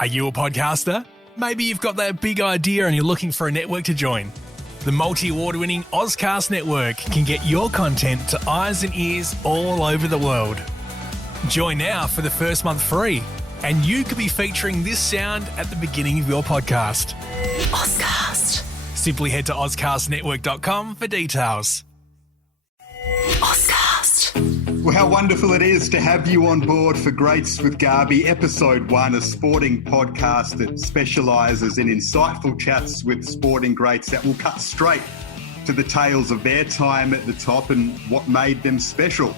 Are you a podcaster? Maybe you've got that big idea and you're looking for a network to join. The multi-award-winning Ozcast Network can get your content to eyes and ears all over the world. Join now for the first month free, and you could be featuring this sound at the beginning of your podcast. Ozcast. Simply head to ozcastnetwork.com for details. Ozcast. Well, how wonderful it is to have you on board for Greats with Garby, episode 1, a sporting podcast that specialises in insightful chats with sporting greats that will cut straight to the tales of their time at the top and what made them special.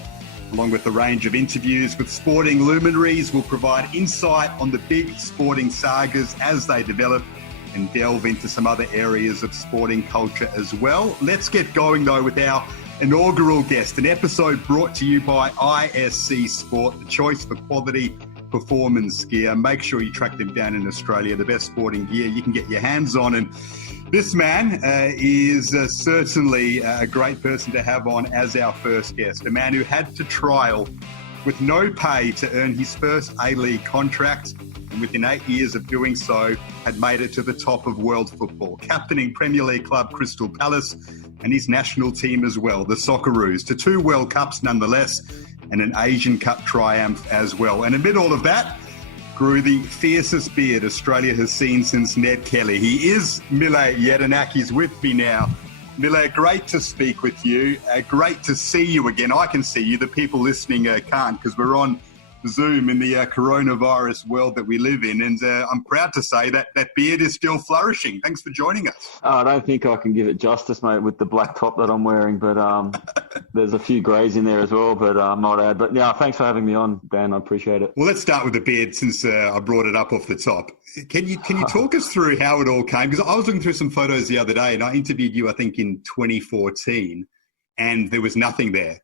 Along with a range of interviews with sporting luminaries, we'll provide insight on the big sporting sagas as they develop and delve into some other areas of sporting culture as well. Let's get going, though, with our inaugural guest, an episode brought to you by ISC Sport, the choice for quality performance gear. Make sure you track them down in Australia, the best sporting gear you can get your hands on. And this man is certainly a great person to have on as our first guest, a man who had to trial with no pay to earn his first A-League contract, and within 8 years of doing so, had made it to the top of world football, captaining Premier League club Crystal Palace and his national team as well, the Socceroos, to 2 World Cups nonetheless, and an Asian Cup triumph as well. And amid all of that, grew the fiercest beard Australia has seen since Ned Kelly. He is Mile Jedinak. He's with me now. Mile, great to speak with you. Great to see you again. I can see you. The people listening can't, because we're on Zoom in the coronavirus world that we live in. And I'm proud to say that that beard is still flourishing. Thanks for joining us. I don't think I can give it justice, mate, with the black top that I'm wearing. But there's a few greys in there as well, but I might add. But yeah, thanks for having me on, Dan. I appreciate it. Well, let's start with the beard since I brought it up off the top. Can you talk us through how it all came? Because I was looking through some photos the other day and I interviewed you, I think, in 2014, and there was nothing there.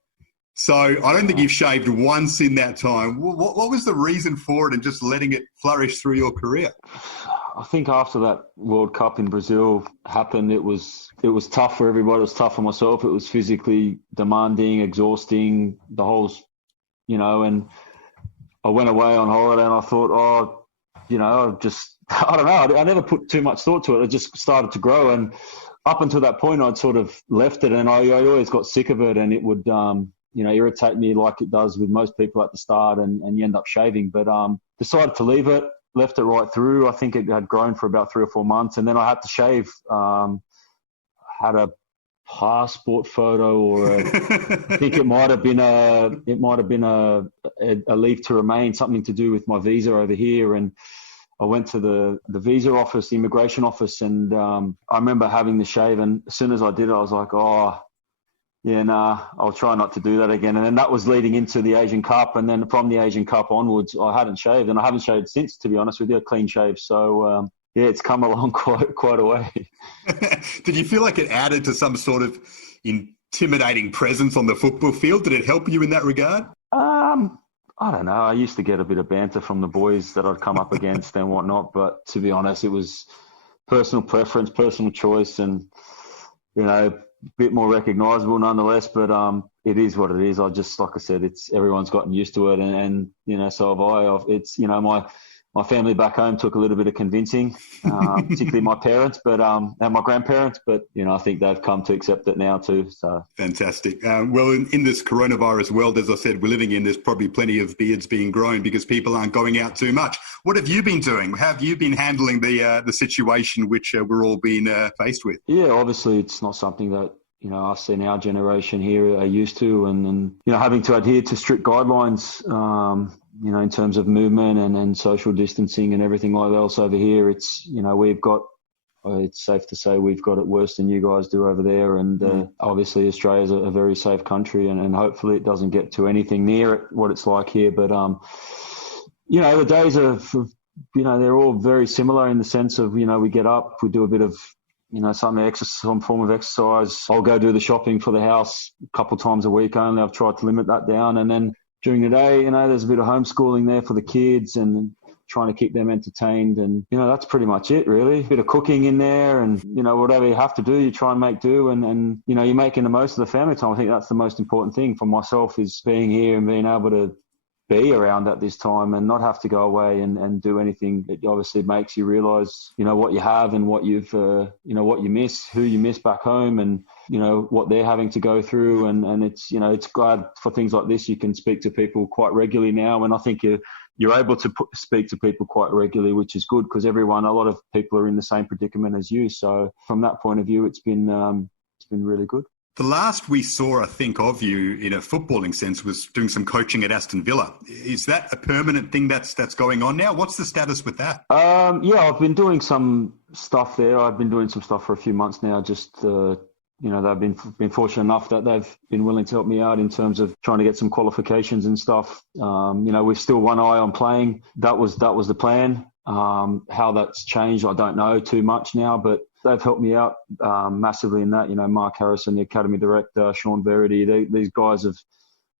So I don't think you've shaved once in that time. What was the reason for it and just letting it flourish through your career? I think after that World Cup in Brazil happened, it was tough for everybody. It was tough for myself. It was physically demanding, exhausting, the whole, and I went away on holiday and I thought, I don't know. I never put too much thought to it. It just started to grow. And up until that point, I'd sort of left it and I always got sick of it, and it would, irritate me like it does with most people at the start, and you end up shaving. But decided to leave it, left it right through. I think it had grown for about 3 or 4 months, and then I had to shave. Had a passport photo, or I think it might have been a leave to remain, something to do with my visa over here. And I went to the visa office, the immigration office, and I remember having the shave. And as soon as I did it, I was like, I'll try not to do that again. And then that was leading into the Asian Cup. And then from the Asian Cup onwards, I hadn't shaved. And I haven't shaved since, to be honest with you, a clean shave. So, it's come along quite a way. Did you feel like it added to some sort of intimidating presence on the football field? Did it help you in that regard? I don't know. I used to get a bit of banter from the boys that I'd come up against and whatnot. But to be honest, it was personal preference, personal choice, and, bit more recognisable nonetheless, but it is what it is. I just, like I said, everyone's gotten used to it, and so have I. It's my family back home took a little bit of convincing, particularly my parents, but and my grandparents. But I think they've come to accept it now too. So fantastic. Well, in this coronavirus world, as I said, we're living in, there's probably plenty of beards being grown because people aren't going out too much. What have you been doing? How have you been handling the situation which we're all being faced with? Yeah, obviously it's not something that us in our generation here are used to, and having to adhere to strict guidelines. In terms of movement and social distancing and everything like else over here, it's it's safe to say we've got it worse than you guys do over there. And obviously Australia's a very safe country, and hopefully it doesn't get to anything near what it's like here. But, the days of, they're all very similar in the sense of, we get up, we do a bit of, some form of exercise. I'll go do the shopping for the house a couple of times a week only. I've tried to limit that down. And then during the day, there's a bit of homeschooling there for the kids and trying to keep them entertained. And, that's pretty much it, really. A bit of cooking in there and, whatever you have to do, you try and make do. And you're making the most of the family time. I think that's the most important thing for myself, is being here and being able to, be around at this time and not have to go away and do anything. It obviously makes you realise, what you have and what you've, what you miss, who you miss back home, and what they're having to go through. And it's, it's glad for things like this you can speak to people quite regularly now, and I think you're able to speak to people quite regularly, which is good because a lot of people are in the same predicament as you. So from that point of view, it's been really good. The last we saw, I think, of you in a footballing sense was doing some coaching at Aston Villa. Is that a permanent thing that's going on now? What's the status with that? Yeah, I've been doing some stuff there. I've been doing some stuff for a few months now. Just they've been fortunate enough that they've been willing to help me out in terms of trying to get some qualifications and stuff. We've still one eye on playing. That was the plan. How that's changed, I don't know too much now, but they've helped me out massively in that. Mark Harrison, the academy director, Sean Verity, these guys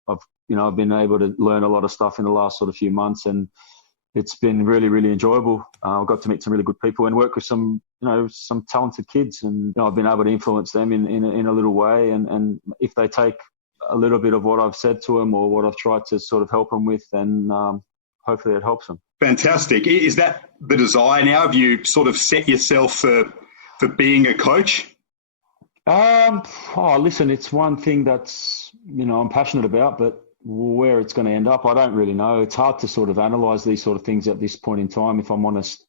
I've been able to learn a lot of stuff in the last sort of few months, and it's been really, really enjoyable. I've got to meet some really good people and work with some talented kids, and I've been able to influence them in a little way. And if they take a little bit of what I've said to them or what I've tried to sort of help them with, then hopefully it helps them. Fantastic. Is that the desire now? Have you sort of set yourself for being a coach? Listen, it's one thing that's, I'm passionate about, but where it's going to end up, I don't really know. It's hard to sort of analyse these sort of things at this point in time, if I'm honest.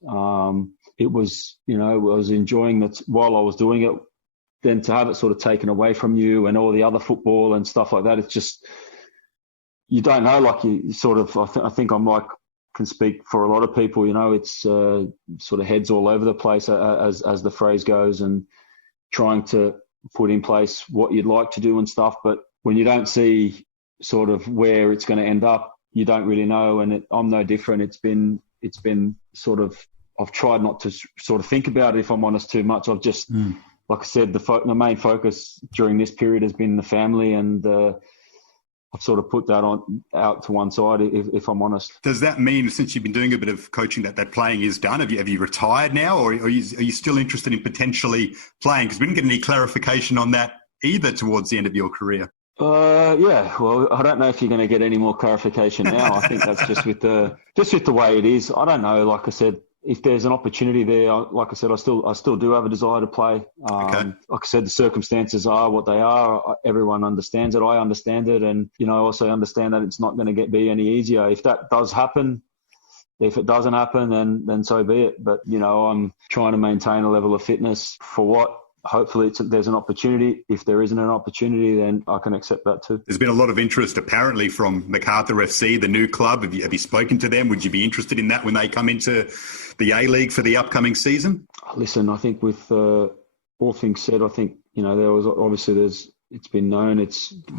It was, I was enjoying it while I was doing it. Then to have it sort of taken away from you and all the other football and stuff like that, it's just, you don't know, like you sort of, I think I'm like, can speak for a lot of people, it's sort of heads all over the place as the phrase goes, and trying to put in place what you'd like to do and stuff. But when you don't see sort of where it's going to end up, you don't really know. And I'm no different. It's been sort of, I've tried not to sort of think about it, if I'm honest, too much. I've just, like I said, the main focus during this period has been the family, and I've sort of put that out to one side, if I'm honest. Does that mean, since you've been doing a bit of coaching, that playing is done? Have you retired now, or are you still interested in potentially playing? Because we didn't get any clarification on that either towards the end of your career. Yeah. Well, I don't know if you're going to get any more clarification now. I think that's just with the way it is. I don't know. Like I said, if there's an opportunity there, like I said, I still do have a desire to play. Okay. Like I said, the circumstances are what they are. Everyone understands it. I understand it. And, I also understand that it's not going to be any easier. If that does happen, if it doesn't happen, then so be it. But, I'm trying to maintain a level of fitness for what hopefully there's an opportunity. If there isn't an opportunity, then I can accept that too. There's been a lot of interest apparently from MacArthur FC, the new club. Have you spoken to them? Would you be interested in that when they come into the A-League for the upcoming season? Listen, I think with all things said, I think, it's been known,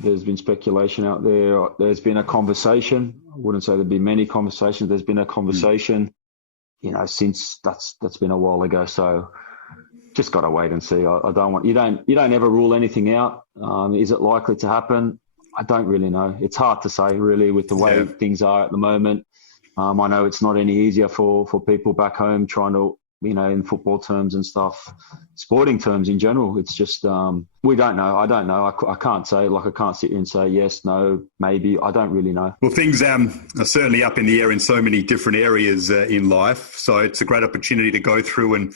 there's been speculation out there. There's been a conversation. I wouldn't say there'd be many conversations. There's been a conversation, since that's been a while ago. So just got to wait and see. I don't want, you don't ever rule anything out. Is it likely to happen? I don't really know. It's hard to say really with the way things are at the moment. I know it's not any easier for people back home trying to, in football terms and stuff, sporting terms in general. It's just, we don't know. I don't know. I can't say, I can't sit here and say yes, no, maybe. I don't really know. Well, things are certainly up in the air in so many different areas in life. So it's a great opportunity to go through and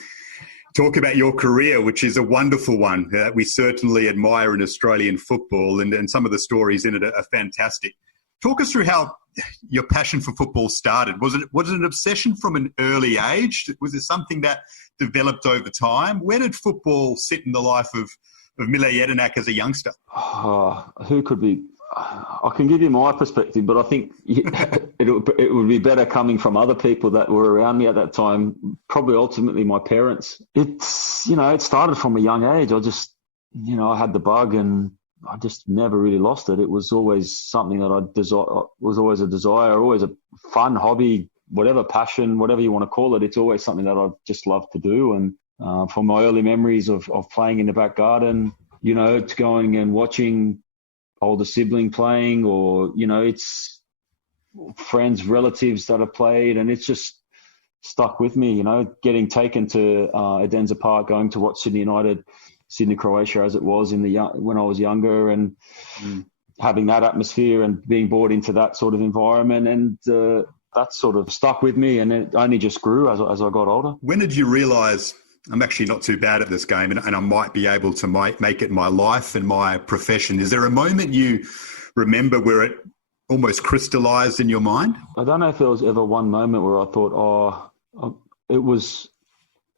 talk about your career, which is a wonderful one that we certainly admire in Australian football, and some of the stories in it are fantastic. Talk us through how your passion for football started. Was it an obsession from an early age? Was it something that developed over time? Where did football sit in the life of Mile Jedinak as a youngster? Who could be? I can give you my perspective, but I think it would be better coming from other people that were around me at that time, probably ultimately my parents. It's, it started from a young age. I just, I had the bug and I just never really lost it. It was always something that was always a desire, always a fun hobby, whatever passion, whatever you want to call it. It's always something that I just love to do. And from my early memories of playing in the back garden, to going and watching older sibling playing, or it's friends, relatives that have played, and it's just stuck with me. Getting taken to Edenza Park, going to watch Sydney United, Sydney Croatia as it was when I was younger, and having that atmosphere and being brought into that sort of environment. And that sort of stuck with me, and it only just grew as I got older. When did you realise, I'm actually not too bad at this game and I might be able to make it my life and my profession? Is there a moment you remember where it almost crystallised in your mind? I don't know if there was ever one moment where I thought, it was,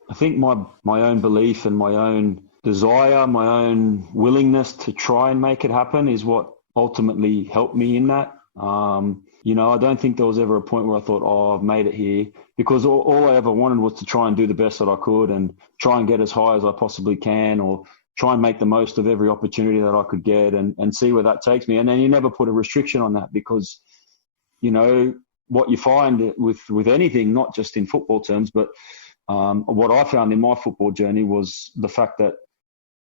I think my own belief and my own desire, my own willingness to try and make it happen is what ultimately helped me in that. I don't think there was ever a point where I thought, I've made it here, because all I ever wanted was to try and do the best that I could and try and get as high as I possibly can, or try and make the most of every opportunity that I could get and see where that takes me. And then you never put a restriction on that, because, what you find with anything, not just in football terms, but what I found in my football journey was the fact that,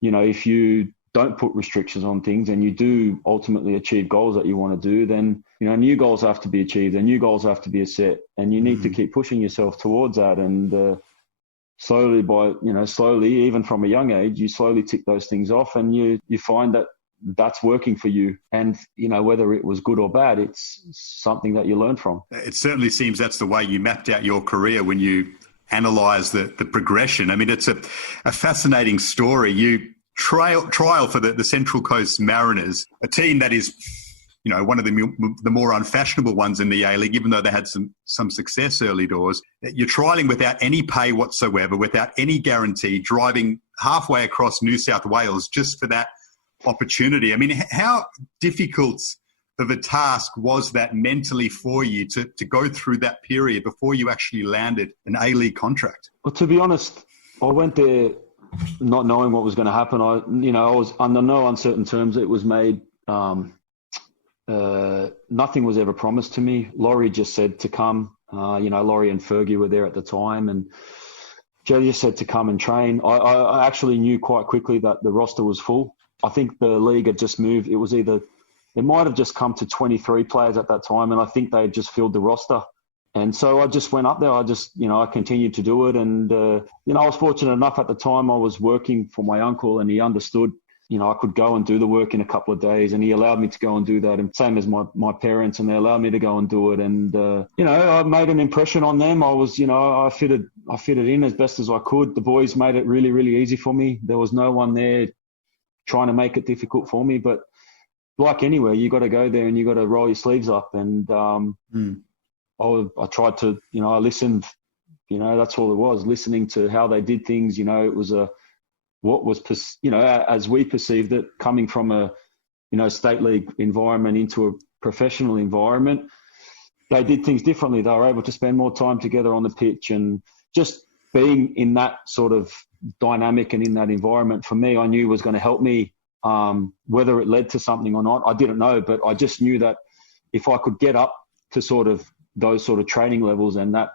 if you don't put restrictions on things and you do ultimately achieve goals that you want to do, then, new goals have to be achieved and new goals have to be set, and you need to keep pushing yourself towards that. And slowly, even from a young age, you slowly tick those things off, and you find that that's working for you. And, whether it was good or bad, it's something that you learn from. It certainly seems that's the way you mapped out your career when you analyse the progression. I mean, it's a fascinating story. You trial for the Central Coast Mariners, a team that is, one of the more unfashionable ones in the A-League, even though they had some success early doors. You're trialling without any pay whatsoever, without any guarantee, driving halfway across New South Wales just for that opportunity. I mean, how difficult of a task was that mentally for you to go through that period before you actually landed an A-League contract? Well, to be honest, I went there not knowing what was going to happen. I was under no uncertain terms. It was made. Nothing was ever promised to me. Laurie just said to come. Laurie and Fergie were there at the time, and Joe just said to come and train. I actually knew quite quickly that the roster was full. I think the league had just moved. It might have just come to 23 players at that time, and I think they had just filled the roster. And so I just went up there. I continued to do it. And, I was fortunate enough at the time. I was working for my uncle, and he understood, I could go and do the work in a couple of days, and he allowed me to go and do that. And same as my parents, and they allowed me to go and do it. And, I made an impression on them. I fitted in as best as I could. The boys made it really, really easy for me. There was no one there trying to make it difficult for me. But like anywhere, you got to go there and you got to roll your sleeves up. And, I tried to, I listened, that's all it was, listening to how they did things. It was as we perceived it, coming from a, state league environment into a professional environment, they did things differently. They were able to spend more time together on the pitch, and just being in that sort of dynamic and in that environment for me, I knew was going to help me. Whether it led to something or not, I didn't know, but I just knew that if I could get up to sort of those sort of training levels and that,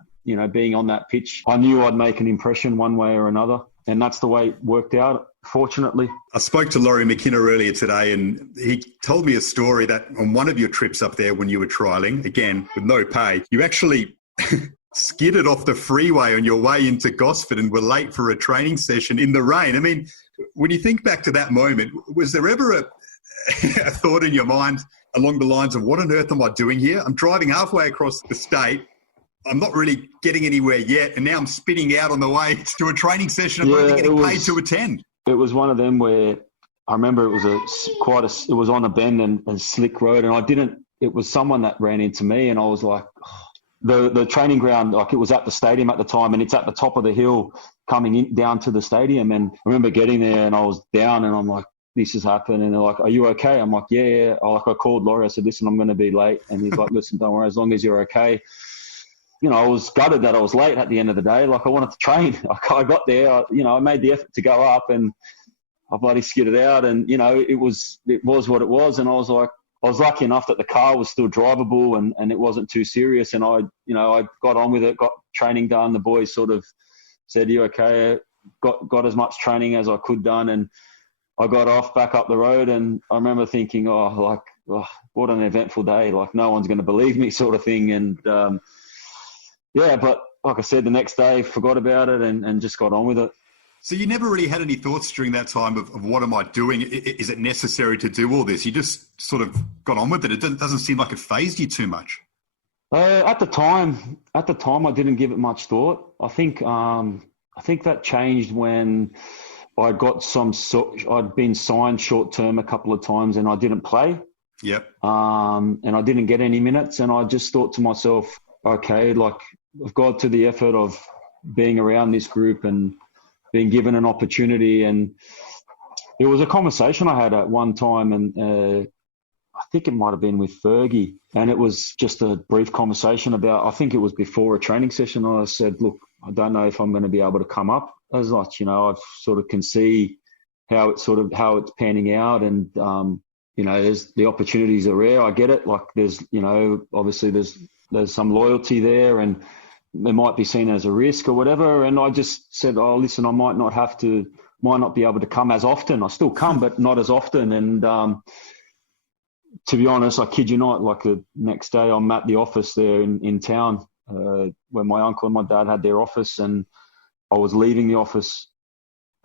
being on that pitch, I knew I'd make an impression one way or another. And that's the way it worked out, fortunately. I spoke to Laurie McKenna earlier today, and he told me a story that on one of your trips up there when you were trialling, again, with no pay, you actually skidded off the freeway on your way into Gosford and were late for a training session in the rain. I mean, when you think back to that moment, was there ever a thought in your mind along the lines of, what on earth am I doing here? I'm driving halfway across the state. I'm not really getting anywhere yet. And now I'm spinning out on the way to a training session I'm only getting paid to attend. It was one of them where I remember it was it was on a bend and slick road. And it was someone that ran into me, and I was like, the training ground, like it was at the stadium at the time, and it's at the top of the hill coming down to the stadium. And I remember getting there and I was down, and I'm like, this has happened. And they're like, are you okay? I'm like, yeah. I called Laurie. I said, listen, I'm going to be late. And he's like, listen, don't worry, as long as you're okay. I was gutted that I was late at the end of the day. Like, I wanted to train. I got there, I made the effort to go up, and I bloody skidded out. And, it was what it was. And I was lucky enough that the car was still drivable and it wasn't too serious. And I got on with it, got training done. The boys sort of said, you okay? Got as much training as I could done. And I got off back up the road, and I remember thinking, what an eventful day. Like, no one's going to believe me, sort of thing. And, but like I said, the next day, forgot about it and just got on with it. So you never really had any thoughts during that time of what am I doing? Is it necessary to do all this? You just sort of got on with it. It doesn't seem like it fazed you too much. At the time, I didn't give it much thought. I think that changed when I got I'd been signed short term a couple of times and I didn't play. Yep. And I didn't get any minutes, and I just thought to myself, okay, like I've got to the effort of being around this group and being given an opportunity. And it was a conversation I had at one time, and I think it might have been with Fergie, and it was just a brief conversation about, I think it was before a training session. I said, look, I don't know if I'm going to be able to come up as much. I sort of can see how it's panning out, and there's the opportunities are rare. I get it. Like there's, obviously there's some loyalty there, and it might be seen as a risk or whatever. And I just said, oh, listen, I might not be able to come as often. I still come, but not as often. And to be honest, I kid you not, like the next day I'm at the office there in town where my uncle and my dad had their office, and I was leaving the office.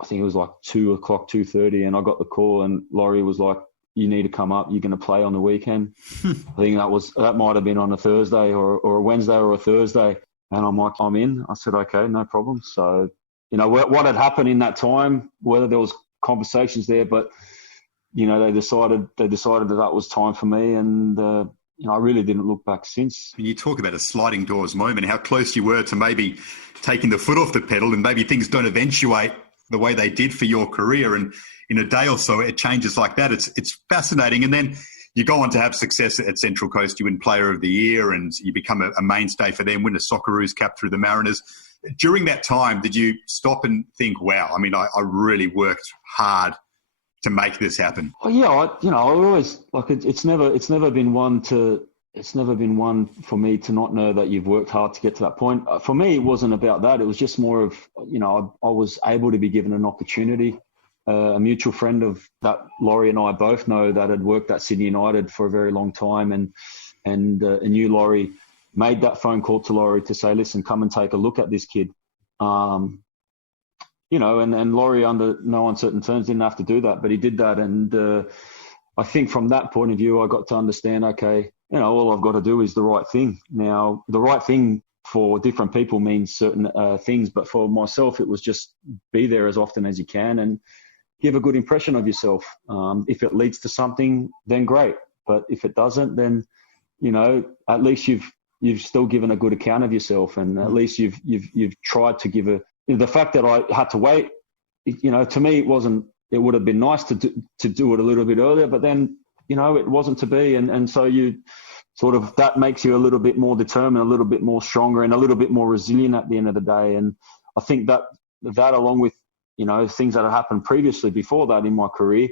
I think it was like 2:30, and I got the call, and Laurie was like, you need to come up. You're going to play on the weekend. I think that might have been on a Thursday or a Wednesday or a Thursday. And I'm like, I'm in. I said, okay, no problem. So, what had happened in that time, whether there was conversations there, but, they decided that was time for me. And, I really didn't look back since. When you talk about a sliding doors moment, how close you were to maybe taking the foot off the pedal, and maybe things don't eventuate the way they did for your career. And in a day or so, it changes like that. It's fascinating. And then you go on to have success at Central Coast. You win Player of the Year, and you become a mainstay for them, win a Socceroos cap through the Mariners. During that time, did you stop and think, wow, I really worked hard to make this happen? Oh, yeah, I always, like, it's never been one for me to not know that you've worked hard to get to that point. For me, it wasn't about that. It was just more of, I was able to be given an opportunity. A mutual friend of that, Laurie and I both know, that had worked at Sydney United for a very long time, and knew Laurie, made that phone call to Laurie to say, listen, come and take a look at this kid. And Laurie, under no uncertain terms, didn't have to do that, but he did that. And I think from that point of view, I got to understand, okay, all I've got to do is the right thing. Now, the right thing for different people means certain things, but for myself, it was just be there as often as you can and give a good impression of yourself. If it leads to something, then great. But if it doesn't, then, at least you've still given a good account of yourself, and at least you've tried to give the fact that I had to wait, to me, it would have been nice to do it a little bit earlier, but then, it wasn't to be. And so you sort of, that makes you a little bit more determined, a little bit more stronger, and a little bit more resilient at the end of the day. And I think that along with, things that had happened previously before that in my career,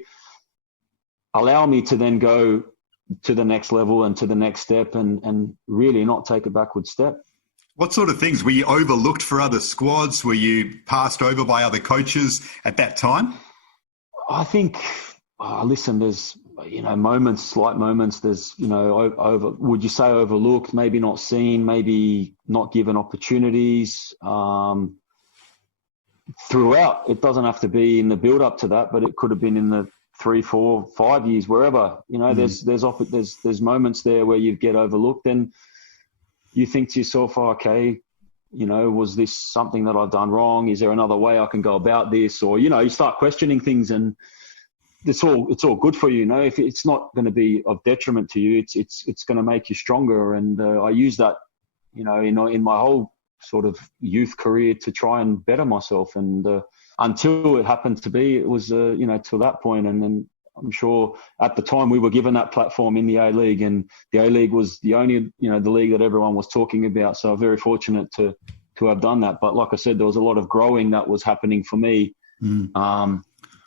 allow me to then go to the next level and to the next step, and really not take a backward step. What sort of things? Were you overlooked for other squads? Were you passed over by other coaches at that time? I think, listen, there's, moments, slight moments. There's, would you say overlooked? Maybe not seen, maybe not given opportunities. Throughout, it doesn't have to be in the build up to that, but it could have been in the 3, 4, 5 years, wherever. There's moments there where you get overlooked, and you think to yourself, oh, okay, was this something that I've done wrong? Is there another way I can go about this? Or, you start questioning things, and it's all good for you. If it's not going to be of detriment to you, it's going to make you stronger. And I use that, in my whole sort of youth career to try and better myself. And until it happened to be, it was, till that point. And then I'm sure at the time we were given that platform in the A-League, and the A-League was the only, the league that everyone was talking about. So I'm very fortunate to have done that. But like I said, there was a lot of growing that was happening for me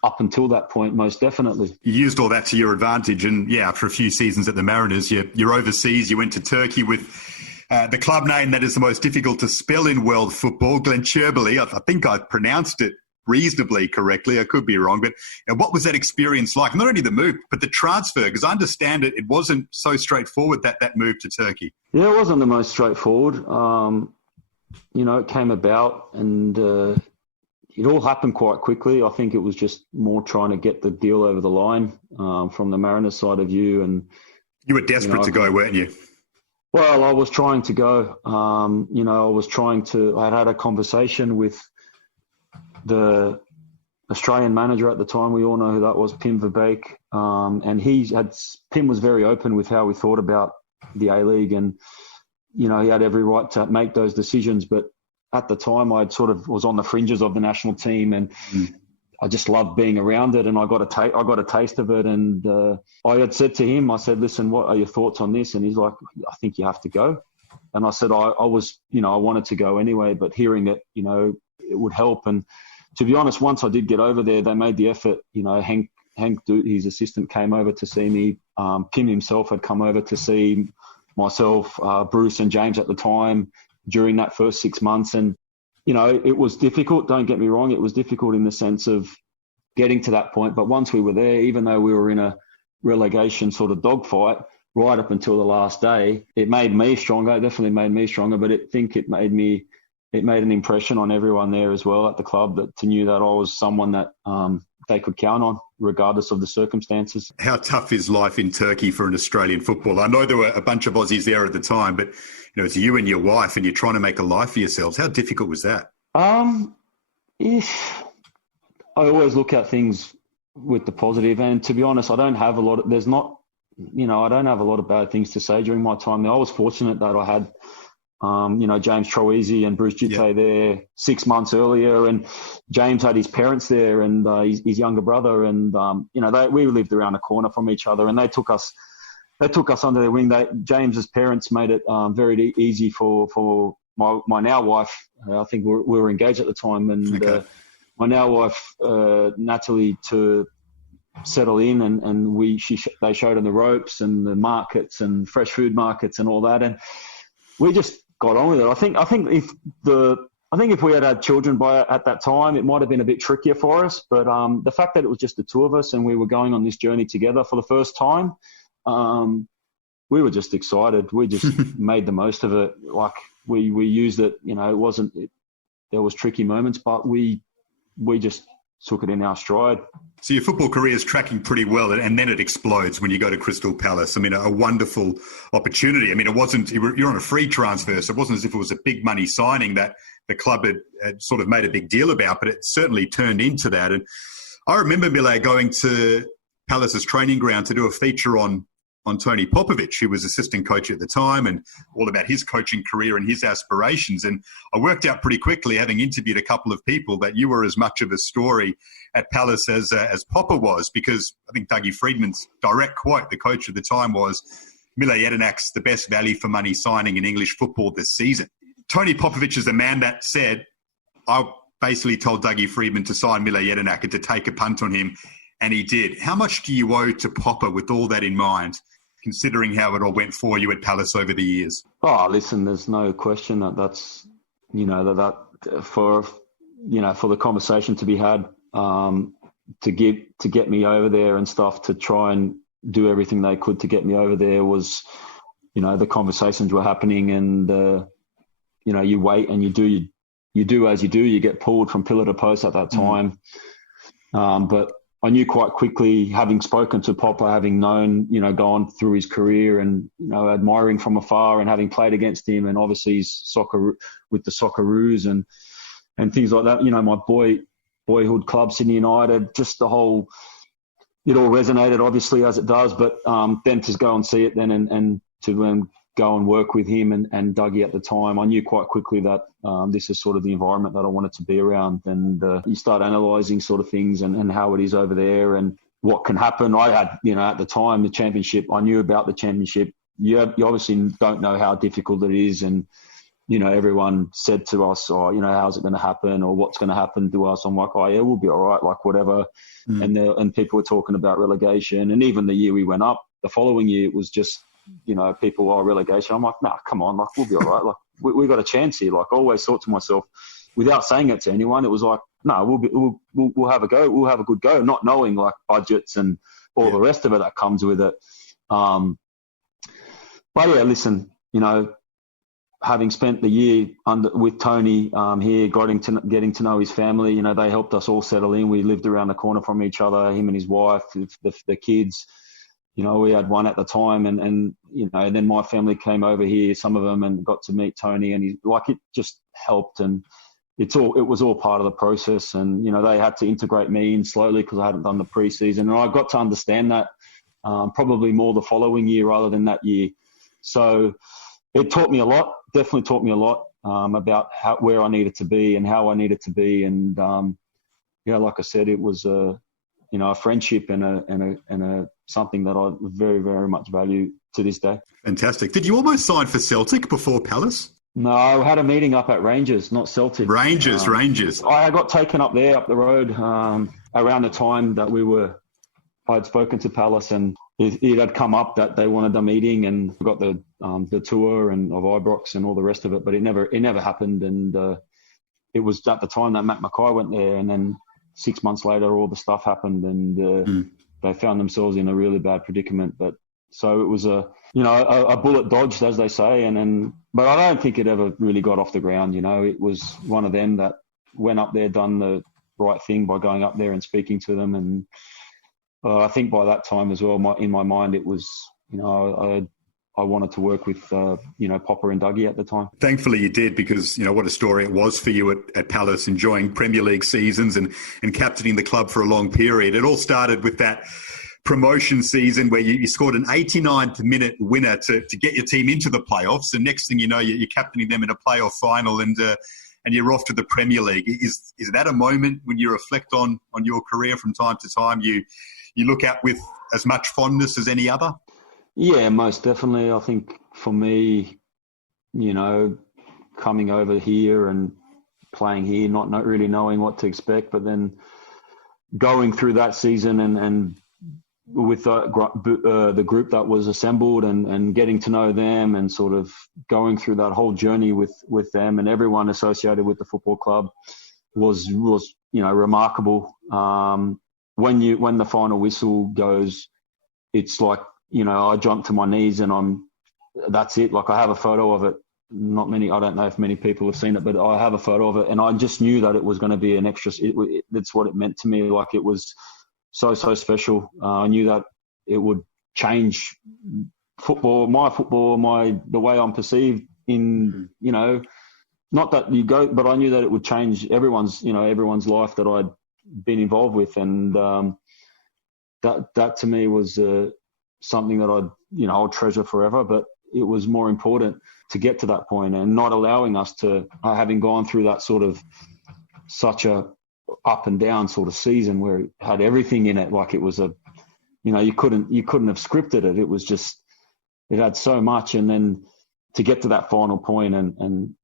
up until that point, most definitely. You used all that to your advantage. And yeah, after a few seasons at the Mariners, you're overseas. You went to Turkey with the club name that is the most difficult to spell in world football, Glencherbury. I think I pronounced it reasonably correctly. I could be wrong. But what was that experience like? Not only the move, but the transfer, because I understand it wasn't so straightforward, that move to Turkey. Yeah, it wasn't the most straightforward. It came about, and, it all happened quite quickly. I think it was just more trying to get the deal over the line from the Mariners' side of view. And you were desperate to go, weren't you? Well, I was trying to go. I had a conversation with the Australian manager at the time. We all know who that was, Pim Verbeek. And Pim was very open with how we thought about the A-League, and, he had every right to make those decisions. But at the time, I sort of was on the fringes of the national team, and I just loved being around it, and I got a taste of it. And I had said to him, I said, listen, what are your thoughts on this? And he's like, I think you have to go. And I said, I wanted to go anyway, but hearing that, it would help. And to be honest, once I did get over there, they made the effort. Hank, his assistant, came over to see me. Pim himself had come over to see myself, Bruce and James at the time during that first 6 months. And, it was difficult. Don't get me wrong. It was difficult in the sense of getting to that point. But once we were there, even though we were in a relegation sort of dogfight right up until the last day, it made me stronger. It definitely made me stronger. But I think it made an impression on everyone there as well at the club, that to knew that I was someone that they could count on regardless of the circumstances. How tough is life in Turkey for an Australian footballer? I know there were a bunch of Aussies there at the time, but it's you and your wife, and you're trying to make a life for yourselves. How difficult was that? I always look at things with the positive, and to be honest, I don't have a lot of bad things to say during my time there. I was fortunate that I had James Troisi and Bruce Jitte there 6 months earlier, and James had his parents there and his younger brother, and we lived around the corner from each other, and they took us under their wing. James's parents made it very easy for my now wife. I think we were engaged at the time, and my now wife Natalie to settle in, and they showed her the ropes and the markets and fresh food markets and all that, and we just got on with it. I think if we had children at that time, it might have been a bit trickier for us. But the fact that it was just the two of us and we were going on this journey together for the first time, we were just excited. We just made the most of it. Like we used it. There was tricky moments, but we just took it in our stride. So your football career is tracking pretty well, and then it explodes when you go to Crystal Palace. I mean, a wonderful opportunity. I mean, you're on a free transfer, so it wasn't as if it was a big money signing that the club had sort of made a big deal about, but it certainly turned into that. And I remember, Mile, going to Palace's training ground to do a feature on Tony Popovic, who was assistant coach at the time, and all about his coaching career and his aspirations. And I worked out pretty quickly, having interviewed a couple of people, that you were as much of a story at Palace as Popper was, because I think Dougie Friedman's direct quote, the coach at the time, was, Mile Jedinak's the best value for money signing in English football this season. Tony Popovic is the man that said, I basically told Dougie Friedman to sign Mile Jedinak and to take a punt on him, and he did. How much do you owe to Popper with all that in mind, considering how it all went for you at Palace over the years? Oh, listen, there's no question that's for the conversation to be had, to get me over there and stuff, to try and do everything they could to get me over there was, the conversations were happening, and you wait and you do as you do. You get pulled from pillar to post at that time, but I knew quite quickly, having spoken to Popper, having known, gone through his career and, admiring from afar and having played against him, and obviously his soccer with the Socceroos and things like that. My boyhood club, Sydney United, just it all resonated, obviously, as it does. But then to go and see it then and to go and work with him and Dougie at the time, I knew quite quickly that this is sort of the environment that I wanted to be around. And you start analysing sort of things and how it is over there and what can happen. I had, at the time, the championship, I knew about the championship. You obviously don't know how difficult it is. And, everyone said to us, how's it going to happen, or what's going to happen to us? I'm like, oh, yeah, we'll be all right, like whatever. And people were talking about relegation. And even the year we went up, the following year, it was just, people, relegation. I'm like, nah, come on, like, we'll be all right. Like, we got a chance here. Like, I always thought to myself, without saying it to anyone, it was like, no, we'll have a go. We'll have a good go, not knowing, like, budgets and all the rest of it that comes with it. But, yeah, listen, having spent the year with Tony here, getting to know his family, they helped us all settle in. We lived around the corner from each other, him and his wife, the kids. We had one at the time, and then my family came over here, some of them, and got to meet Tony, and it just helped, and it was all part of the process. And they had to integrate me in slowly because I hadn't done the pre-season, and I got to understand that probably more the following year rather than that year. So it taught me a lot. Definitely taught me a lot about where I needed to be and how I needed to be. And like I said, it was a friendship and a something that I very, very much value to this day. Fantastic. Did you almost sign for Celtic before Palace? No, I had a meeting up at Rangers, not Celtic. Rangers. I got taken up there, up the road, around the time that I had spoken to Palace, and it had come up that they wanted a meeting, and got the tour and of Ibrox and all the rest of it, but it never happened. And it was at the time that Matt Mackay went there, and then 6 months later, all the stuff happened, and they found themselves in a really bad predicament. But so it was a bullet dodged, as they say, but I don't think it ever really got off the ground. It was one of them that went up there, done the right thing by going up there and speaking to them, and I think by that time as well, in my mind, it was, I wanted to work with, Popper and Dougie at the time. Thankfully you did, because, what a story it was for you at Palace, enjoying Premier League seasons and captaining the club for a long period. It all started with that promotion season where you scored an 89th minute winner to get your team into the playoffs. And next thing you know, you're captaining them in a playoff final, and you're off to the Premier League. Is that a moment when you reflect on your career from time to time, you look at with as much fondness as any other? Yeah, most definitely. I think for me, coming over here and playing here, not really knowing what to expect, but then going through that season and with the group that was assembled and getting to know them, and sort of going through that whole journey with them and everyone associated with the football club was remarkable. When the final whistle goes, it's like, I jump to my knees and that's it. Like, I have a photo of it. I don't know if many people have seen it, but I have a photo of it, and I just knew that it was going to be an extra. That's what it meant to me. Like, it was so special. I knew that it would change the way I'm perceived in, not that you go, but I knew that it would change everyone's life that I'd been involved with. And that to me was something that I'll treasure forever. But it was more important to get to that point, and not allowing us to, having gone through that sort of such a up and down sort of season where it had everything in it. Like, it was you couldn't have scripted it. It was just, it had so much. And then to get to that final point and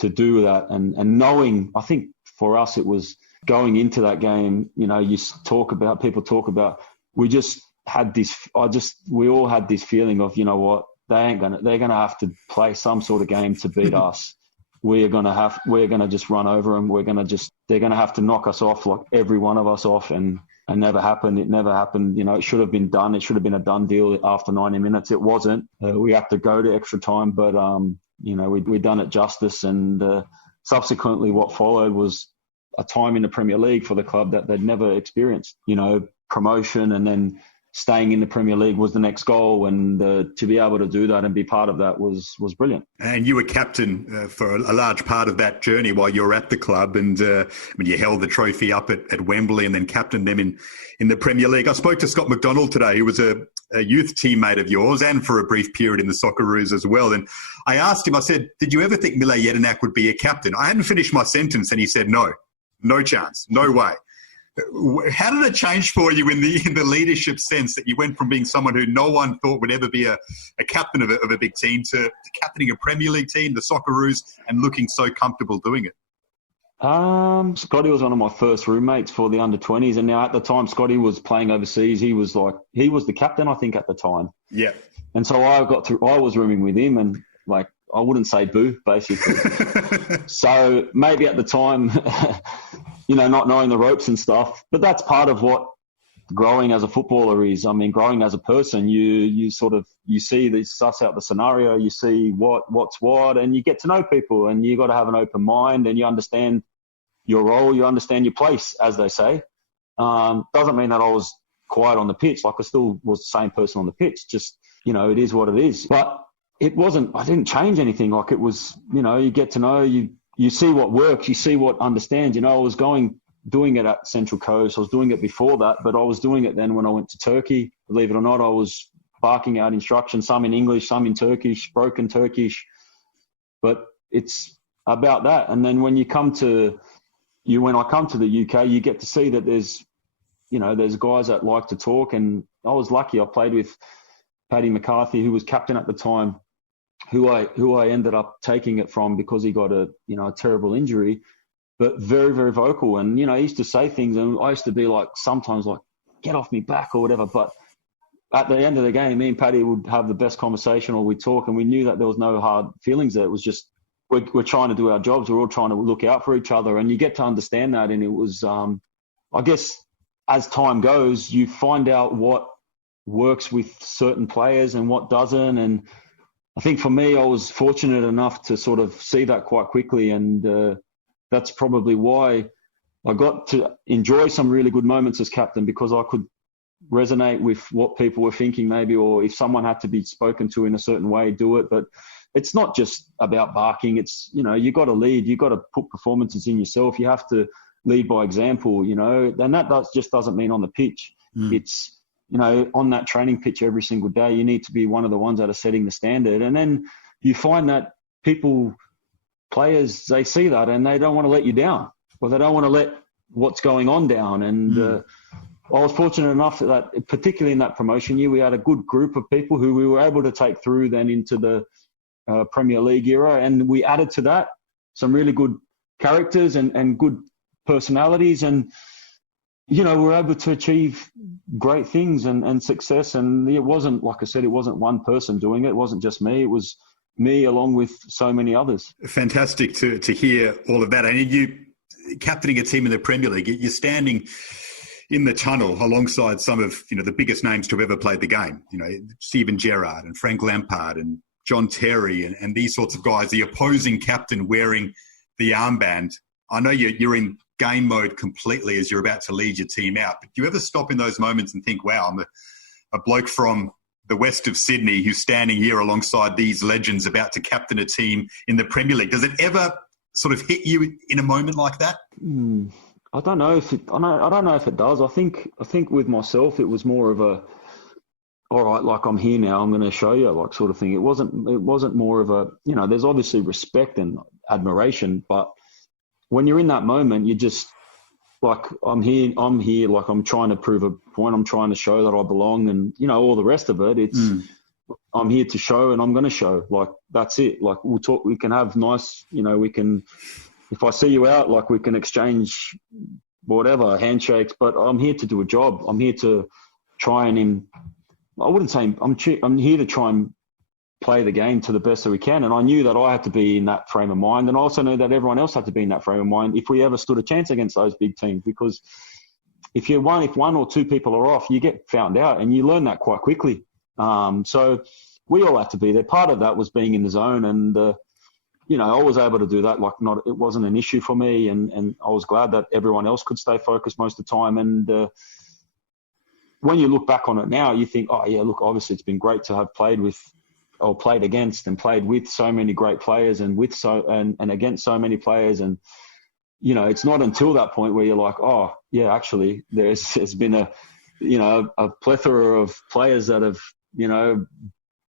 to do that and knowing, I think for us, it was going into that game, people talk about, we just had this, we all had this feeling of, what, they're going to have to play some sort of game to beat us. We're going to just run over them. They're going to have to knock us off, like every one of us off. And never happened. It never happened. It should have been done. It should have been a done deal after 90 minutes. It wasn't. We had to go to extra time, but, we done it justice. And subsequently what followed was a time in the Premier League for the club that they'd never experienced. Promotion, and then staying in the Premier League was the next goal, and to be able to do that and be part of that was brilliant. And you were captain for a large part of that journey while you were at the club, and when you held the trophy up at Wembley and then captained them in the Premier League. I spoke to Scott McDonald today, who was a youth teammate of yours and for a brief period in the Socceroos as well. And I asked him, I said, did you ever think Mile Jedinak would be a captain? I hadn't finished my sentence, and he said, no chance, no way. How did it change for you in the leadership sense, that you went from being someone who no one thought would ever be a captain of a big team to captaining a Premier League team, the Socceroos, and looking so comfortable doing it? Scotty was one of my first roommates for the under-20s, and now at the time Scotty was playing overseas. He was the captain, I think, at the time. Yeah. And so I was rooming with him, and like, I wouldn't say boo, basically. So maybe at the time, not knowing the ropes and stuff, but that's part of what growing as a footballer is. I mean, growing as a person, you see suss out the scenario, you see what's what, and you get to know people, and you got to have an open mind, and you understand your role, you understand your place, as they say. Doesn't mean that I was quiet on the pitch. Like, I still was the same person on the pitch. Just, it is what it is. But I didn't change anything. Like, it was, you get to know, you see what works, you see what understands. I was doing it at Central Coast. I was doing it before that, but I was doing it then when I went to Turkey. Believe it or not, I was barking out instructions, some in English, some in Turkish, broken Turkish. But it's about that. And then when I come to the UK, you get to see that there's guys that like to talk. And I was lucky. I played with Paddy McCarthy, who was captain at the time, who I ended up taking it from because he got a terrible injury, but very, very vocal. And, he used to say things, and I used to be like, sometimes like, get off me back or whatever. But at the end of the game, me and Paddy would have the best conversation, or we'd talk, and we knew that there was no hard feelings there. It was just, we're trying to do our jobs. We're all trying to look out for each other, and you get to understand that. And it was, I guess, as time goes, you find out what works with certain players and what doesn't. And I think for me, I was fortunate enough to sort of see that quite quickly. And that's probably why I got to enjoy some really good moments as captain, because I could resonate with what people were thinking maybe, or if someone had to be spoken to in a certain way, do it. But it's not just about barking. It's, you got to lead. You got to put performances in yourself. You have to lead by example, and that just doesn't mean on the pitch. It's, on that training pitch every single day, you need to be one of the ones that are setting the standard. And then you find that players, they see that and they don't want to let you down, or they don't want to let what's going on down. And I was fortunate enough that, particularly in that promotion year, we had a good group of people who we were able to take through then into the Premier League era. And we added to that some really good characters and good personalities. And, we were able to achieve great things and success. And it wasn't, like I said, it wasn't one person doing it. It wasn't just me. It was me along with so many others. Fantastic to hear all of that. And you captaining a team in the Premier League, you're standing in the tunnel alongside some of, the biggest names to have ever played the game. Steven Gerrard and Frank Lampard and John Terry and these sorts of guys, the opposing captain wearing the armband. I know you're in game mode completely as you're about to lead your team out, but do you ever stop in those moments and think, wow, I'm a bloke from the west of Sydney who's standing here alongside these legends about to captain a team in the Premier League? Does it ever sort of hit you in a moment like that? I don't know if it does. I think with myself, it was more of a, all right, like, I'm here now, I'm going to show you, like, sort of thing. It wasn't more of a, there's obviously respect and admiration, but when you're in that moment, you just, like, I'm here, like, I'm trying to prove a point, I'm trying to show that I belong, and, all the rest of it, it's, I'm here to show, and I'm going to show, like, that's it. Like, we'll talk, we can have nice, we can, if I see you out, like, we can exchange whatever, handshakes, but I'm here to do a job. I'm here to try and, I wouldn't say, I'm here to try and play the game to the best that we can. And I knew that I had to be in that frame of mind. And I also knew that everyone else had to be in that frame of mind if we ever stood a chance against those big teams. Because if one or two people are off, you get found out, and you learn that quite quickly. So we all had to be there. Part of that was being in the zone, and I was able to do that. Like, it wasn't an issue for me, and I was glad that everyone else could stay focused most of the time. And when you look back on it now, you think, oh yeah, look, obviously it's been great to have played against and played with so many great players, and and against so many players. And it's not until that point where you're like, oh yeah, actually there's been a plethora of players that have,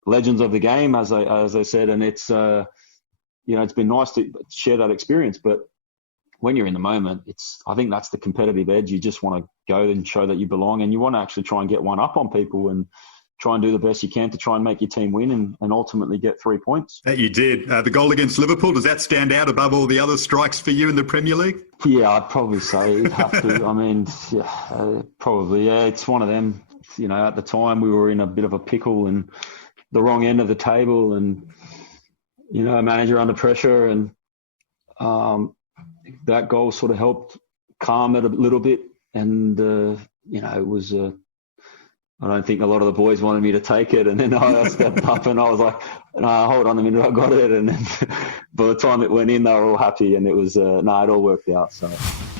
legends of the game, as I said, and it's it's been nice to share that experience. But when you're in the moment, I think that's the competitive edge. You just want to go and show that you belong, and you want to actually try and get one up on people and try and do the best you can to try and make your team win and ultimately get 3 points. That you did. The goal against Liverpool, does that stand out above all the other strikes for you in the Premier League? Yeah, I'd probably say it'd have to. I mean, probably, yeah. It's one of them. At the time we were in a bit of a pickle and the wrong end of the table, and, a manager under pressure, and that goal sort of helped calm it a little bit. And, it was I don't think a lot of the boys wanted me to take it. And then I stepped up and I was like, no, hold on a minute, I got it. And then by the time it went in, they were all happy, and it was, it all worked out. So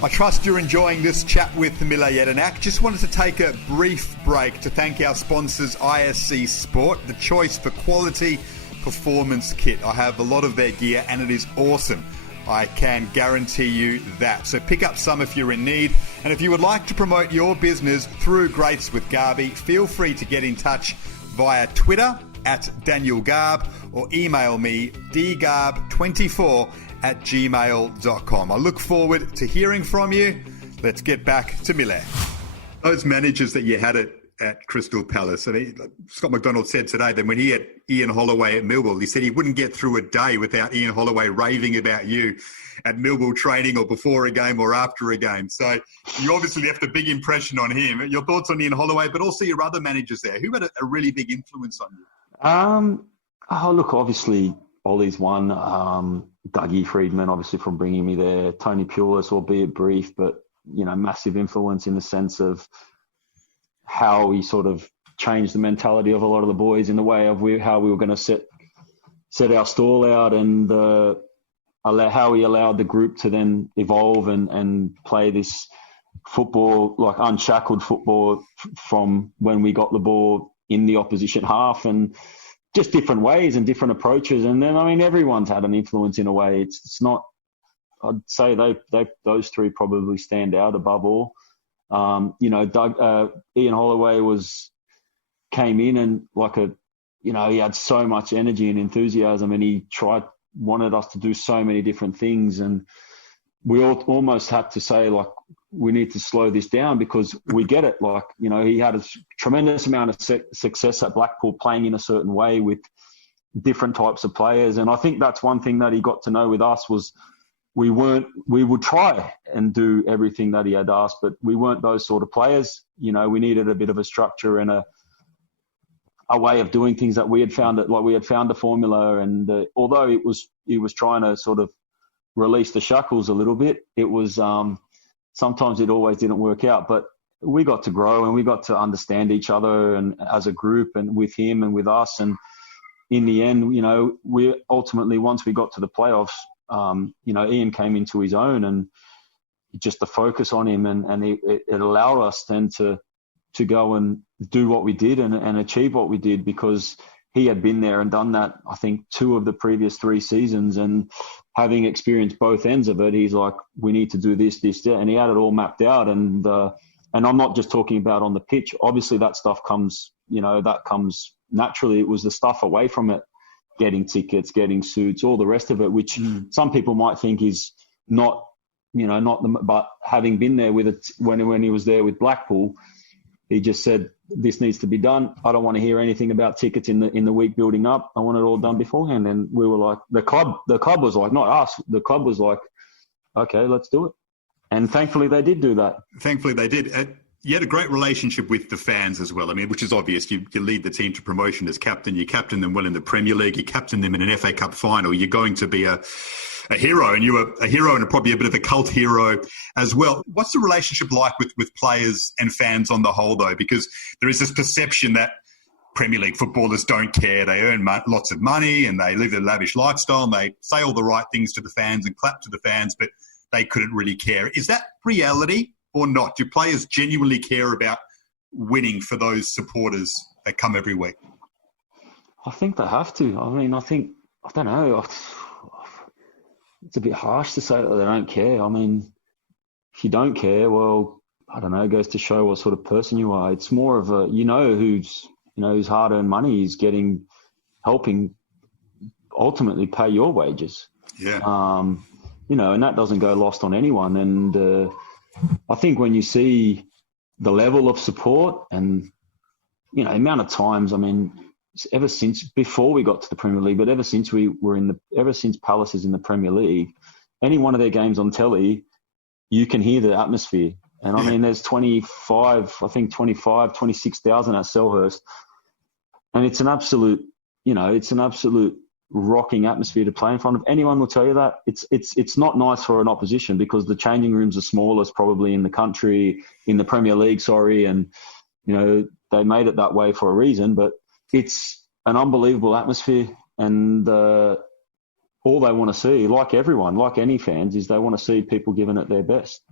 I trust you're enjoying this chat with Mile Jedinak. Just wanted to take a brief break to thank our sponsors, ISC Sport, the choice for quality performance kit. I have a lot of their gear and it is awesome. I can guarantee you that. So pick up some if you're in need. And if you would like to promote your business through Greats with Garby, feel free to get in touch via Twitter at Daniel Garb or email me dgarb24@gmail.com. I look forward to hearing from you. Let's get back to Mile. Those managers that you had at Crystal Palace, I mean, Scott McDonald said today that when he had Ian Holloway at Millwall, he said he wouldn't get through a day without Ian Holloway raving about you at Millwall training or before a game or after a game. So you obviously left a big impression on him. Your thoughts on Ian Holloway, but also your other managers there. Who had a really big influence on you? Look, obviously Ollie's one. Dougie Friedman, obviously, from bringing me there. Tony Pulis, albeit brief, but, massive influence in the sense of how he sort of changed the mentality of a lot of the boys in the way of how we were going to set our stall out, and how he allowed the group to then evolve and play this football, like unshackled football from when we got the ball in the opposition half, and just different ways and different approaches. And then, everyone's had an influence in a way. It's not, I'd say those three probably stand out above all. Ian Holloway came in and he had so much energy and enthusiasm, and he wanted us to do so many different things. And we almost had to say, we need to slow this down because we get it. He had a tremendous amount of success at Blackpool playing in a certain way with different types of players. And I think that's one thing that he got to know with us was we would try and do everything that he had asked, but we weren't those sort of players. We needed a bit of a structure and a way of doing things that we had found it. We had found a formula, and although he was trying to sort of release the shackles a little bit, it was sometimes it always didn't work out. But we got to grow and we got to understand each other and as a group, and with him and with us. And in the end, we ultimately, once we got to the playoffs, Ian came into his own, and just the focus on him, and it allowed us then to go and do what we did and achieve what we did, because he had been there and done that, I think, 2 of the previous 3 seasons, and having experienced both ends of it, he's like, we need to do this, that, and he had it all mapped out. And I'm not just talking about on the pitch. Obviously that stuff comes naturally. It was the stuff away from it, getting tickets, getting suits, all the rest of it, which some people might think is not, but having been there with it when he was there with Blackpool, he just said, this needs to be done. I don't want to hear anything about tickets in the week building up. I want it all done beforehand. And we were like, the club was like, not us. The club was like, okay, let's do it. And thankfully they did do that. Thankfully they did. You had a great relationship with the fans as well. Which is obvious. You lead the team to promotion as captain. You captain them well in the Premier League. You captain them in an FA Cup final. You're going to be a hero, and you were a hero and probably a bit of a cult hero as well. What's the relationship like with players and fans on the whole, though? Because there is this perception that Premier League footballers don't care. They earn lots of money and they live a lavish lifestyle and they say all the right things to the fans and clap to the fans, but they couldn't really care. Is that reality or not? Do players genuinely care about winning for those supporters that come every week? I think they have to. I don't know. It's a bit harsh to say that they don't care. If you don't care, well, I don't know, it goes to show what sort of person you are. It's more of a, whose hard-earned money is helping ultimately pay your wages. Yeah. And that doesn't go lost on anyone. And I think when you see the level of support and, amount of times, ever since before we got to the Premier League, but ever since Palace is in the Premier League, any one of their games on telly, you can hear the atmosphere. And there's 26,000 at Selhurst. And it's an absolute rocking atmosphere to play in front of. Anyone will tell you that. It's not nice for an opposition because the changing rooms are smallest probably in the country, in the Premier League, and, they made it that way for a reason, but it's an unbelievable atmosphere. And all they want to see, like everyone, like any fans, is they want to see people giving it their best.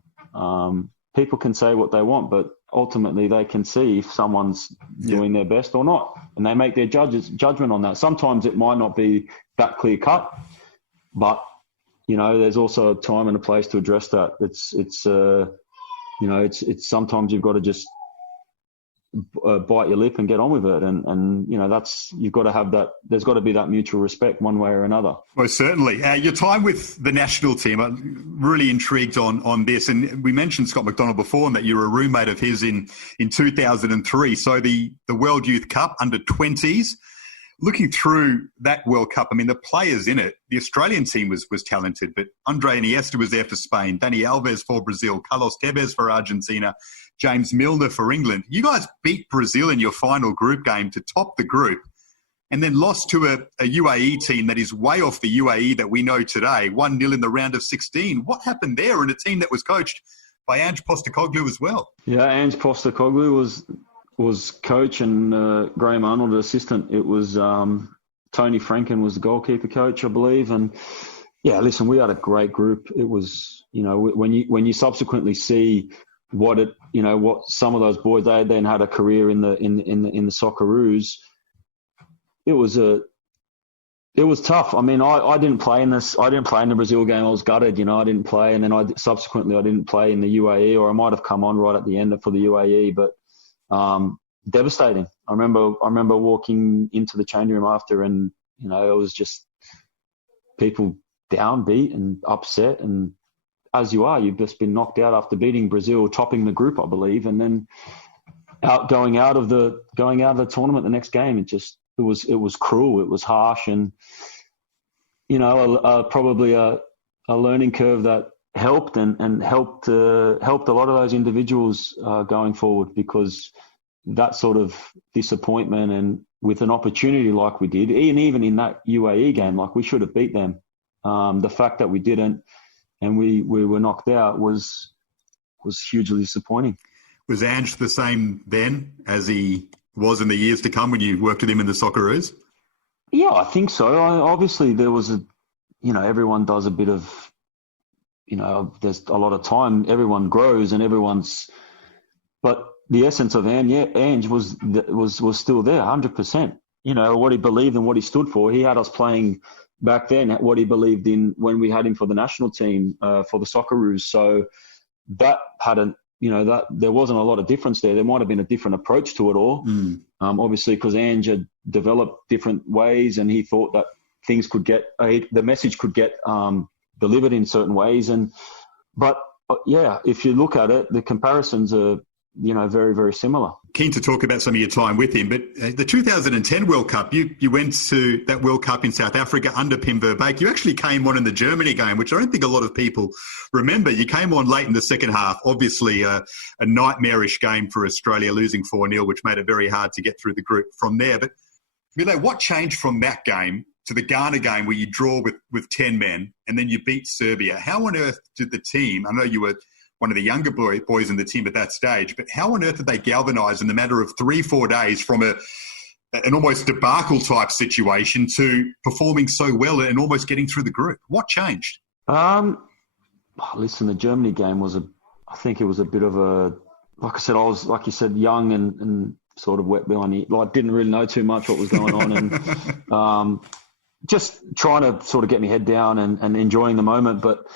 People can say what they want, but ultimately they can see if someone's doing their best or not, and they make their judgment on that. Sometimes it might not be that clear cut, but there's also a time and a place to address that. It's sometimes you've got to just bite your lip and get on with it, and that's, you've got to have that. There's got to be that mutual respect one way or another. Most certainly. Your time with the national team, I'm really intrigued on this, and we mentioned Scott McDonald before, and that you were a roommate of his in 2003. So the World Youth Cup under 20s. Looking through that World Cup, I mean, the players in it, the Australian team was talented, but Andre Iniesta was there for Spain, Dani Alves for Brazil, Carlos Tevez for Argentina, James Milner for England. You guys beat Brazil in your final group game to top the group, and then lost to a UAE team that is way off the UAE that we know today, 1-0 in the round of 16. What happened there in a team that was coached by Ange Postecoglou as well? Yeah, Ange Postecoglou was coach and Graham Arnold assistant. It was Tony Franken was the goalkeeper coach, I believe. And yeah, listen, we had a great group. It was, when you subsequently see what some of those boys, they then had a career in the Socceroos. It was tough. I mean, I didn't play in this. I didn't play in the Brazil game. I was gutted. I didn't play, and then I didn't play in the UAE, or I might have come on right at the end for the UAE, but. Devastating. I remember walking into the changing room after, and it was just people downbeat and upset, and as you are, you've just been knocked out after beating Brazil, topping the group, I believe, and then going out of the tournament the next game. It was cruel. It was harsh, and probably a learning curve that helped and helped a lot of those individuals going forward, because that sort of disappointment, and with an opportunity like we did, and even in that UAE game, like we should have beat them. The fact that we didn't, and we were knocked out was hugely disappointing. Was Ange the same then as he was in the years to come when you worked with him in the Socceroos? Yeah, I think so. Obviously, there was everyone does a bit of, there's a lot of time. Everyone grows, and but the essence of Ange was still there, 100%. What he believed and what he stood for. He had us playing back then what he believed in when we had him for the national team, for the Socceroos. So that had that there wasn't a lot of difference there. There might have been a different approach to it all, obviously, because Ange had developed different ways, and he thought that things could get the message could get delivered in certain ways. But if you look at it, the comparisons are very, very similar. Keen to talk about some of your time with him, but the 2010 World Cup, you went to that World Cup in South Africa under Pim Verbeek. You actually came on in the Germany game, which I don't think a lot of people remember. You came on late in the second half, obviously a nightmarish game for Australia, losing 4-0, which made it very hard to get through the group from there. But Mile, what changed from that game to the Ghana game where you draw with 10 men and then you beat Serbia? How on earth did the team, I know you were one of the younger boys in the team at that stage, but how on earth did they galvanise in the matter of 3-4 days from an almost debacle type situation to performing so well and almost getting through the group? What changed? Listen, the Germany game I think it was a bit of like I said, I was, like you said, young and sort of wet behind the, like didn't really know too much what was going on, and just trying to sort of get my head down and enjoying the moment. But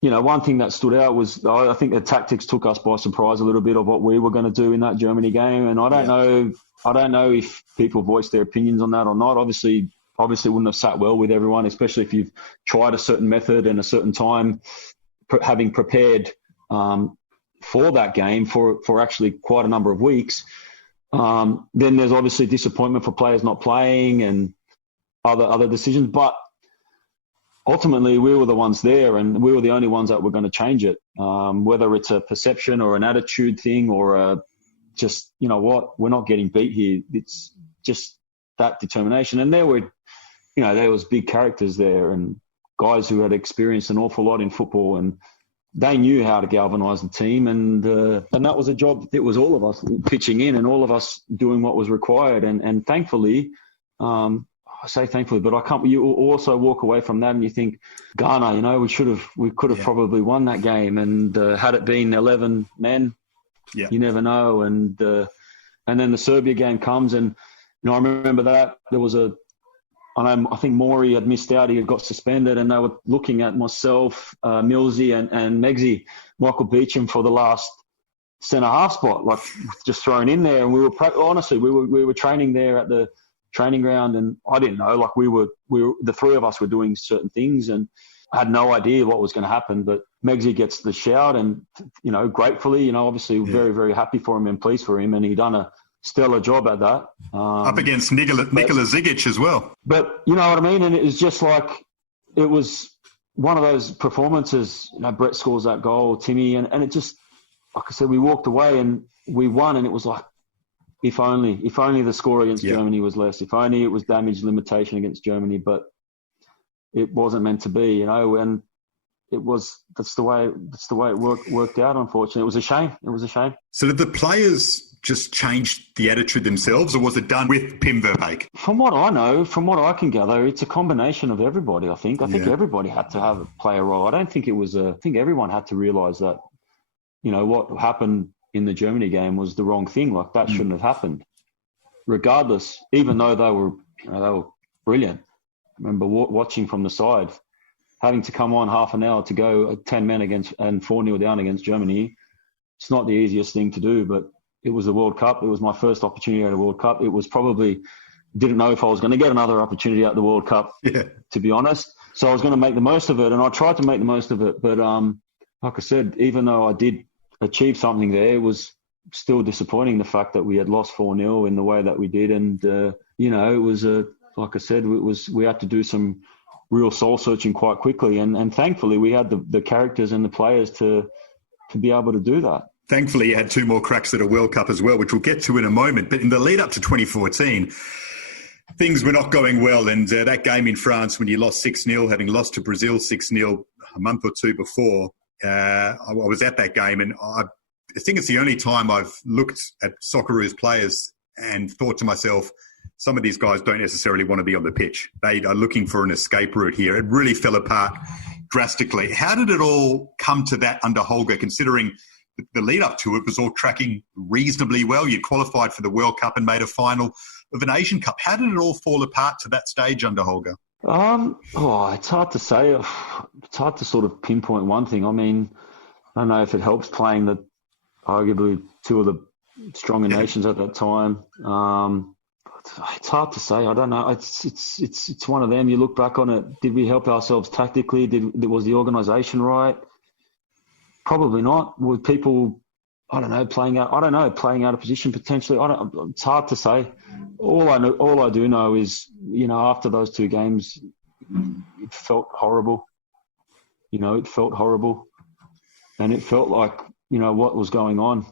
one thing that stood out was I think the tactics took us by surprise a little bit of what we were going to do in that Germany game. And I don't know if people voiced their opinions on that or not. Obviously wouldn't have sat well with everyone, especially if you've tried a certain method and a certain time, having prepared for that game for actually quite a number of weeks. Then there's obviously disappointment for players not playing and other decisions. But ultimately, we were the ones there, and we were the only ones that were going to change it. Whether it's a perception or an attitude thing, or just, we're not getting beat here. It's just that determination. And there were there was big characters there and guys who had experienced an awful lot in football, and they knew how to galvanise the team, and that was a job. It was all of us pitching in and all of us doing what was required, and thankfully, I say thankfully, but I can't. You also walk away from that and you think, Ghana, we could have probably won that game, and had it been 11 men, you never know. And then the Serbia game comes, and I remember that there was I think Maury had missed out. He had got suspended, and they were looking at myself, Millsy, and Meggsy, Michael Beecham for the last centre-half spot, like just thrown in there. And we were training there at the training ground, and I didn't know. Like we were the three of us were doing certain things, and I had no idea what was going to happen. But Meggsy gets the shout, and gratefully, obviously very, very happy for him and pleased for him, and he done a stellar job at that. Up against Nikola Zigic as well. But you know what I mean? And it was just like, it was one of those performances, Brett scores that goal, Timmy, and it just, like I said, we walked away and we won, and it was like, if only the score against Germany was less, if only it was damage limitation against Germany, but it wasn't meant to be, and that's the way it worked out, unfortunately. It was a shame. So did the players just change the attitude themselves, or was it done with Pim Verbeek? From what I know, from what I can gather, it's a combination of everybody, I think. I think everybody had to play a role. I don't think I think everyone had to realise that, what happened in the Germany game was the wrong thing. Like, that shouldn't have happened. Regardless, even though they were brilliant. I remember watching from the side, having to come on half an hour to go 10 men against and 4-0 down against Germany. It's not the easiest thing to do, but it was the World Cup. It was my first opportunity at a World Cup. It was probably, didn't know if I was going to get another opportunity at the World Cup, to be honest. So I was going to make the most of it, and I tried to make the most of it. But like I said, even though I did achieve something there, it was still disappointing, the fact that we had lost 4-0 in the way that we did. And, it was, like I said, we had to do some real soul searching quite quickly. And thankfully we had the characters and the players to be able to do that. Thankfully, you had two more cracks at a World Cup as well, which we'll get to in a moment. But in the lead up to 2014, things were not going well. And that game in France, when you lost 6-0, having lost to Brazil 6-0 a month or two before, I was at that game. And I think it's the only time I've looked at Socceroos players and thought to myself, some of these guys don't necessarily want to be on the pitch. They are looking for an escape route here. It really fell apart drastically. How did it all come to that under Holger, considering the lead up to it was all tracking reasonably well? You qualified for the World Cup and made a final of an Asian Cup. How did it all fall apart to that stage under Holger? It's hard to say. It's hard to sort of pinpoint one thing. I mean, I don't know if it helps playing the arguably two of the stronger nations at that time. It's hard to say. I don't know. It's one of them. You look back on it. Did we help ourselves tactically? Was the organisation right? Probably not. Were people, playing out of position potentially? It's hard to say. All I do know is, after those two games, it felt horrible. It felt horrible, and it felt like, what was going on.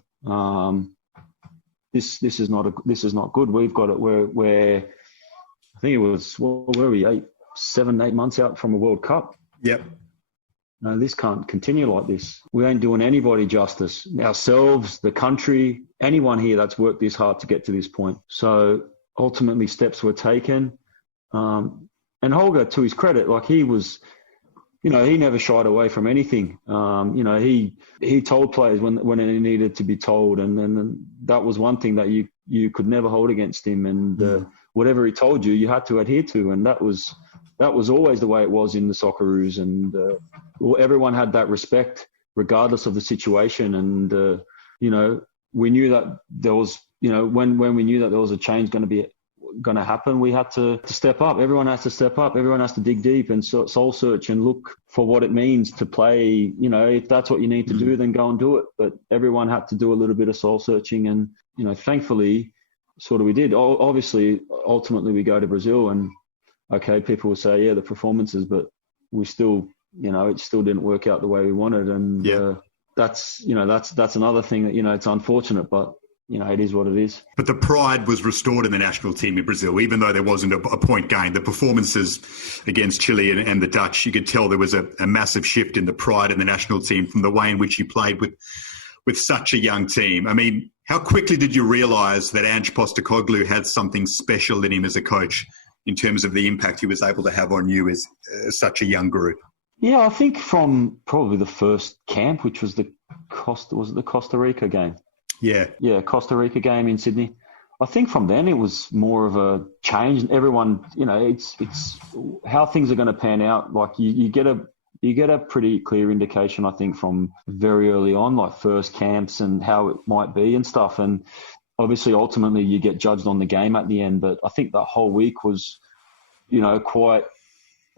This is not good. We've got it where I think it was, where were we, 7, 8 months out from a World Cup. Yep. No, this can't continue like this. We ain't doing anybody justice. Ourselves, the country, anyone here that's worked this hard to get to this point. So ultimately steps were taken. And Holger, to his credit, like he was, he never shied away from anything. He told players when it needed to be told. And then that was one thing that you could never hold against him. And whatever he told you, you had to adhere to. And that was always the way it was in the Socceroos. And everyone had that respect regardless of the situation. And, we knew that there was, when we knew that there was a change going to happen, we had to step up. Everyone has to step up. Everyone has to dig deep and soul search and look for what it means to play. If that's what you need to do, then go and do it. But everyone had to do a little bit of soul searching. And, thankfully, sort of we did. Obviously, ultimately, we go to Brazil and, okay, people will say, the performances, but we still, it still didn't work out the way we wanted. And that's another thing that, it's unfortunate, but it is what it is. But the pride was restored in the national team in Brazil, even though there wasn't a point gain. The performances against Chile and the Dutch, you could tell there was a massive shift in the pride in the national team from the way in which you played with such a young team. I mean, how quickly did you realise that Ange Postecoglou had something special in him as a coach in terms of the impact he was able to have on you as such a young group? Yeah, I think from probably the first camp, which was the Costa Rica game? Yeah, Costa Rica game in Sydney. I think from then it was more of a change. Everyone, it's how things are going to pan out. Like you get a pretty clear indication, I think, from very early on, like first camps and how it might be and stuff. And obviously, ultimately, you get judged on the game at the end. But I think that whole week was,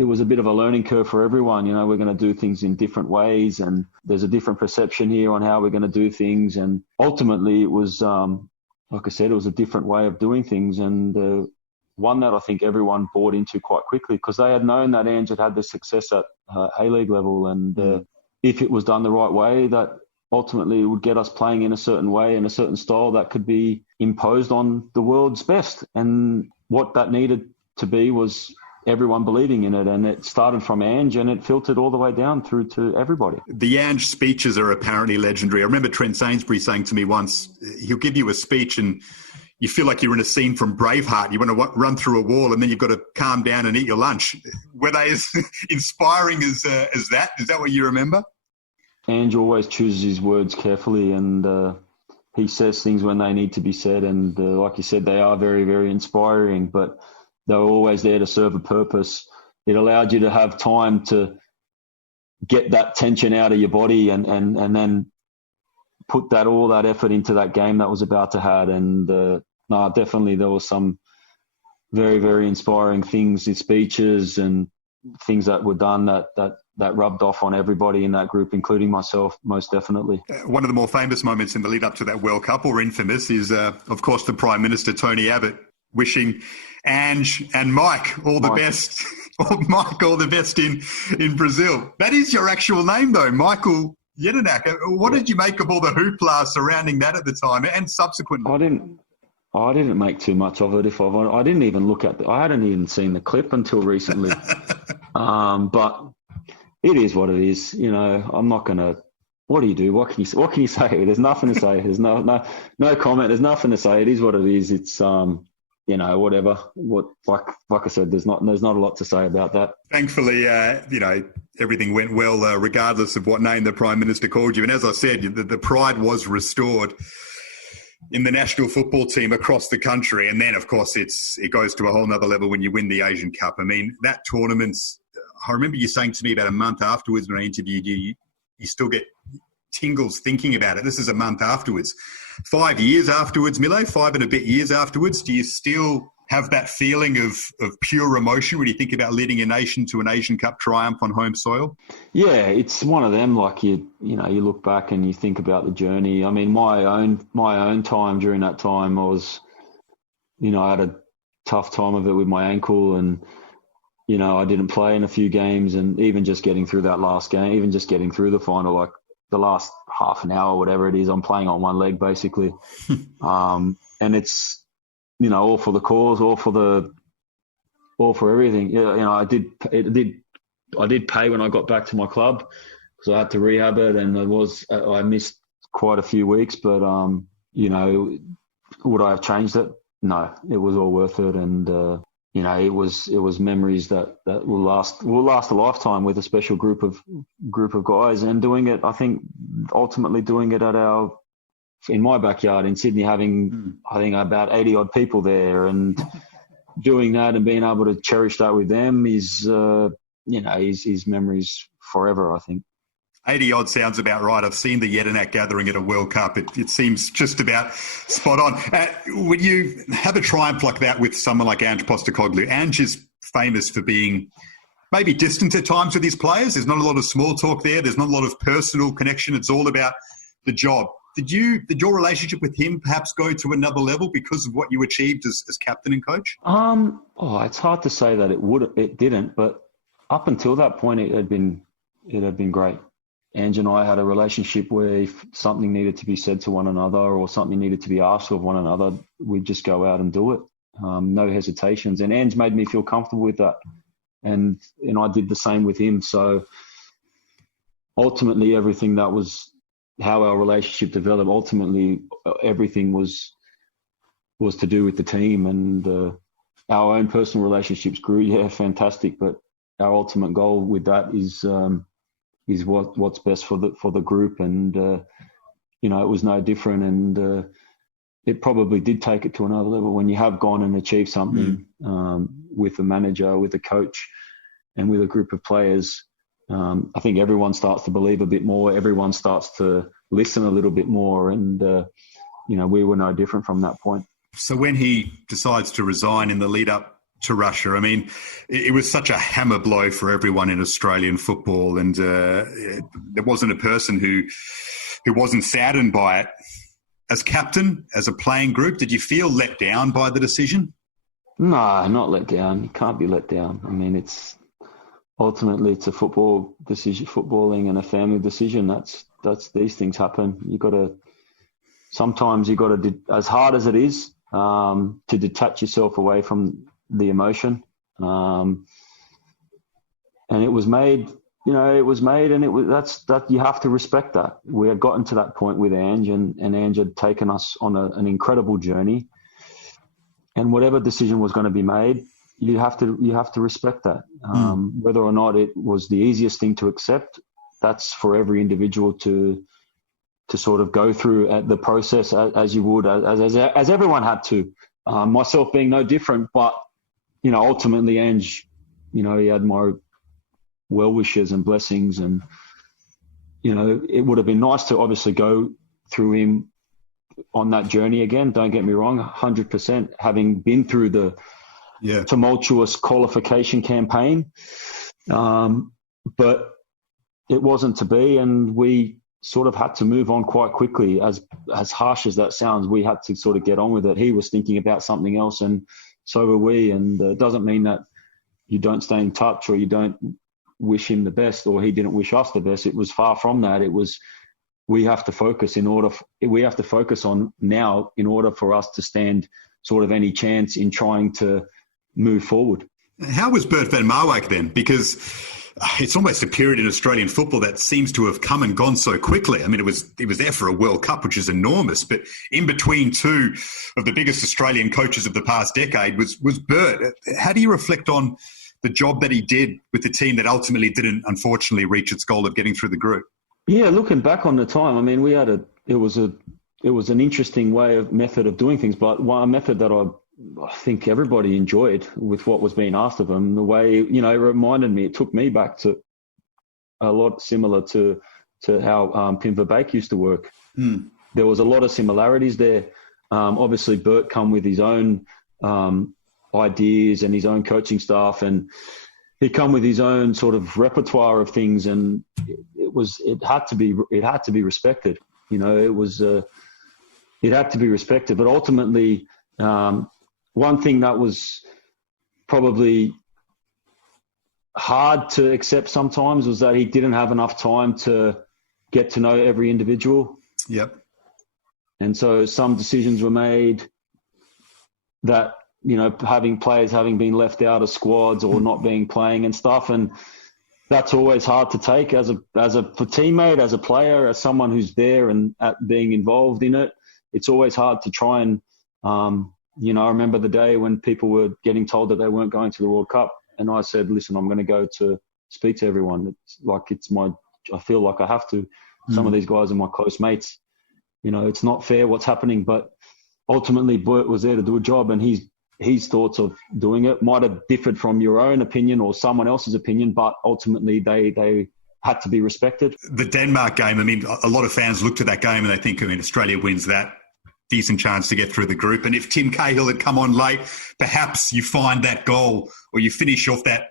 it was a bit of a learning curve for everyone. We're going to do things in different ways, and there's a different perception here on how we're going to do things. And ultimately, it was, like I said, it was a different way of doing things, and one that I think everyone bought into quite quickly, because they had known that Ange had the success at A-League level, and if it was done the right way, that ultimately it would get us playing in a certain way, in a certain style that could be imposed on the world's best. And what that needed to be was everyone believing in it, and it started from Ange and it filtered all the way down through to everybody. The Ange speeches are apparently legendary. I remember Trent Sainsbury saying to me once, he'll give you a speech and you feel like you're in a scene from Braveheart. You want to run through a wall and then you've got to calm down and eat your lunch. Were they as inspiring as that? Is that what you remember? Ange always chooses his words carefully, and he says things when they need to be said. And like you said, they are very, very inspiring, but they were always there to serve a purpose. It allowed you to have time to get that tension out of your body and then put all that effort into that game that was about to happen. And definitely there was some very, very inspiring things in speeches and things that were done that rubbed off on everybody in that group, including myself, most definitely. One of the more famous moments in the lead up to that World Cup, or infamous, is, of course, the Prime Minister, Tony Abbott, wishing Ange and Mike all the best. Mike, all the best in Brazil. That is your actual name, though, Mile Jedinak. What did you make of all the hoopla surrounding that at the time and subsequently? I didn't make too much of it. I didn't even look at I hadn't even seen the clip until recently. But it is what it is. I'm not going to. What do you do? What can you say? There's nothing to say. There's no comment. There's nothing to say. It is what it is. It's whatever. Like I said, there's not a lot to say about that. Thankfully, everything went well, regardless of what name the Prime Minister called you. And as I said, the pride was restored in the national football team across the country. And then, of course, it goes to a whole nother level when you win the Asian Cup. I mean, that tournament, I remember you saying to me about a month afterwards when I interviewed you, you still get tingles thinking about it. This is a month afterwards. 5 years afterwards, Milo, 5 and a bit years afterwards, do you still have that feeling of pure emotion when you think about leading a nation to an Asian Cup triumph on home soil? Yeah, it's one of them. Like you look back and you think about the journey. I mean, my own time during that time, I had a tough time of it with my ankle, and I didn't play in a few games, and even just getting through that last game, even just getting through the final, like the last half an hour, whatever it is, I'm playing on one leg basically. And it's, all for the cause, all for everything. I did pay when I got back to my club, because I had to rehab it, and I missed quite a few weeks, but would I have changed it? No, it was all worth it. And, it was memories that will last a lifetime with a special group of guys, and doing it. I think ultimately doing it in my backyard in Sydney, having I think about 80 odd people there, and doing that and being able to cherish that with them is his memories forever, I think. 80 odd sounds about right. I've seen the Jedinak gathering at a World Cup. It seems just about spot on. When you have a triumph like that with someone like Ange Postecoglou, Ange is famous for being maybe distant at times with his players. There's not a lot of small talk there. There's not a lot of personal connection. It's all about the job. Did your relationship with him perhaps go to another level because of what you achieved as captain and coach? It's hard to say that it didn't, but up until that point, it had been great. Ange and I had a relationship where if something needed to be said to one another or something needed to be asked of one another, we'd just go out and do it. No hesitations. And Ange made me feel comfortable with that. And I did the same with him. So ultimately, everything that was how our relationship developed, ultimately everything was to do with the team, and our own personal relationships grew. Yeah, fantastic. But our ultimate goal with that is what's best for the group. And, it was no different. And it probably did take it to another level when you have gone and achieved something with a manager, with a coach, and with a group of players. I think everyone starts to believe a bit more. Everyone starts to listen a little bit more. And, we were no different from that point. So when he decides to resign in the lead up to Russia, I mean, it was such a hammer blow for everyone in Australian football. And there wasn't a person who wasn't saddened by it. As captain, as a playing group, did you feel let down by the decision? No, not let down. You can't be let down. I mean, ultimately it's a football decision, footballing and a family decision. That's these things happen. Sometimes you got to, as hard as it is, to detach yourself away from the emotion. And it was made. And you have to respect that. We had gotten to that point with Ange, and Ange had taken us on an incredible journey. And whatever decision was going to be made, you have to respect that. Whether or not it was the easiest thing to accept, that's for every individual to sort of go through at the process as you would, as everyone had to. Myself being no different, but ultimately Ange, he had my well wishes and blessings, and it would have been nice to obviously go through him on that journey again. Don't get me wrong, 100%, having been through the tumultuous qualification campaign, but it wasn't to be, and we sort of had to move on quite quickly. As harsh as that sounds, we had to sort of get on with it. He was thinking about something else, and so were we. And it doesn't mean that you don't stay in touch or you don't wish him the best, or he didn't wish us the best. It was far from that. It was, we have to focus on now in order for us to stand sort of any chance in trying to move forward. How was Bert van Marwijk then? Because it's almost a period in Australian football that seems to have come and gone so quickly. I mean, it was there for a World Cup, which is enormous, but in between two of the biggest Australian coaches of the past decade was Bert. How do you reflect on the job that he did with the team that ultimately didn't, unfortunately, reach its goal of getting through the group? Yeah, looking back on the time, I mean, it was an interesting method of doing things, but one method that I think everybody enjoyed with what was being asked of them. The way, it reminded me, it took me back to a lot similar to how Pim Verbeek used to work. There was a lot of similarities there. Obviously, Bert come with his own ideas and his own coaching staff, and he come with his own sort of repertoire of things, and it had to be respected. It had to be respected. But ultimately, one thing that was probably hard to accept sometimes was that he didn't have enough time to get to know every individual. Yep. And so some decisions were made that, having players having been left out of squads or not being playing and stuff. And that's always hard to take as a teammate, as a player, as someone who's there and being involved in it. It's always hard to try and, I remember the day when people were getting told that they weren't going to the World Cup. And I said, listen, I'm going to go to speak to everyone. I feel like I have to. Some of these guys are my close mates. It's not fair what's happening, but ultimately Bert was there to do a job, and his thoughts of doing it might have differed from your own opinion or someone else's opinion, but ultimately they had to be respected. The Denmark game, I mean, a lot of fans looked at that game and they think, Australia wins that, decent chance to get through the group. And if Tim Cahill had come on late, perhaps you find that goal or you finish off that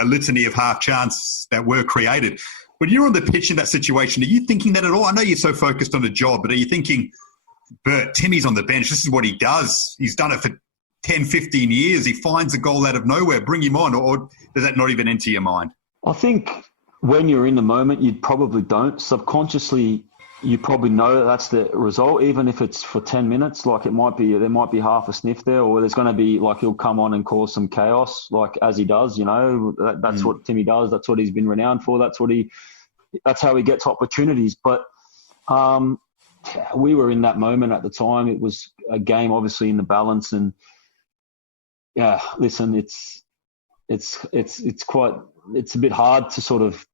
a litany of half chance that were created. When you're on the pitch in that situation, are you thinking that at all? I know you're so focused on the job, but are you thinking, Bert, Timmy's on the bench, this is what he does. He's done it for 10, 15 years. He finds a goal out of nowhere. Bring him on. Or does that not even enter your mind? I think when you're in the moment, you probably don't. Subconsciously, you probably know that that's the result, even if it's for 10 minutes. Like there might be half a sniff there, or there's going to be like he'll come on and cause some chaos, like as he does. That's what Timmy does. That's what he's been renowned for. That's how he gets opportunities. But we were in that moment at the time. It was a game, obviously, in the balance, and yeah, listen, it's a bit hard to sort of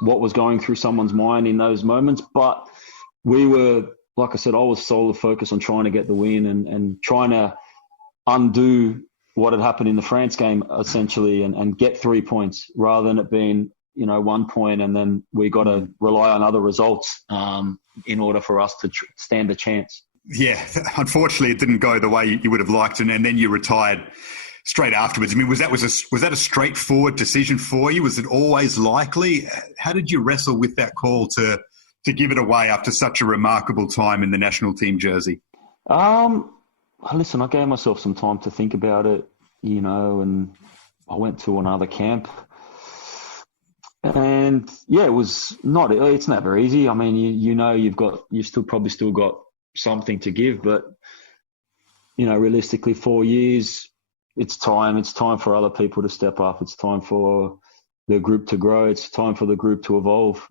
what was going through someone's mind in those moments. But we were, like I said, I was solely focused on trying to get the win and trying to undo what had happened in the France game, essentially, and get 3 points rather than it being, 1 point. And then we got to rely on other results in order for us to stand a chance. Yeah, unfortunately, it didn't go the way you would have liked, and then you retired straight afterwards. I mean, was that a straightforward decision for you? Was it always likely? How did you wrestle with that call to give it away after such a remarkable time in the national team jersey? Listen, I gave myself some time to think about it, and I went to another camp. And yeah, it's never easy. I mean, you've probably still got something to give, but realistically, 4 years, it's time for other people to step up. It's time for the group to grow. It's time for the group to evolve.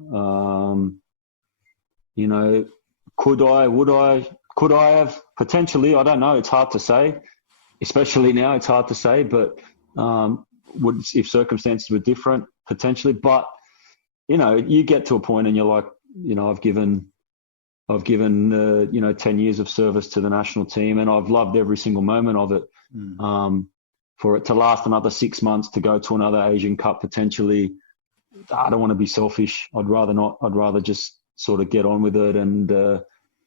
Could I have potentially? I don't know. It's hard to say, especially now. It's hard to say, but if circumstances were different, potentially. But you get to a point and you're like, I've given 10 years of service to the national team, and I've loved every single moment of it. For it to last another 6 months to go to another Asian Cup potentially, I don't want to be selfish. I'd rather not. I'd rather just sort of get on with it and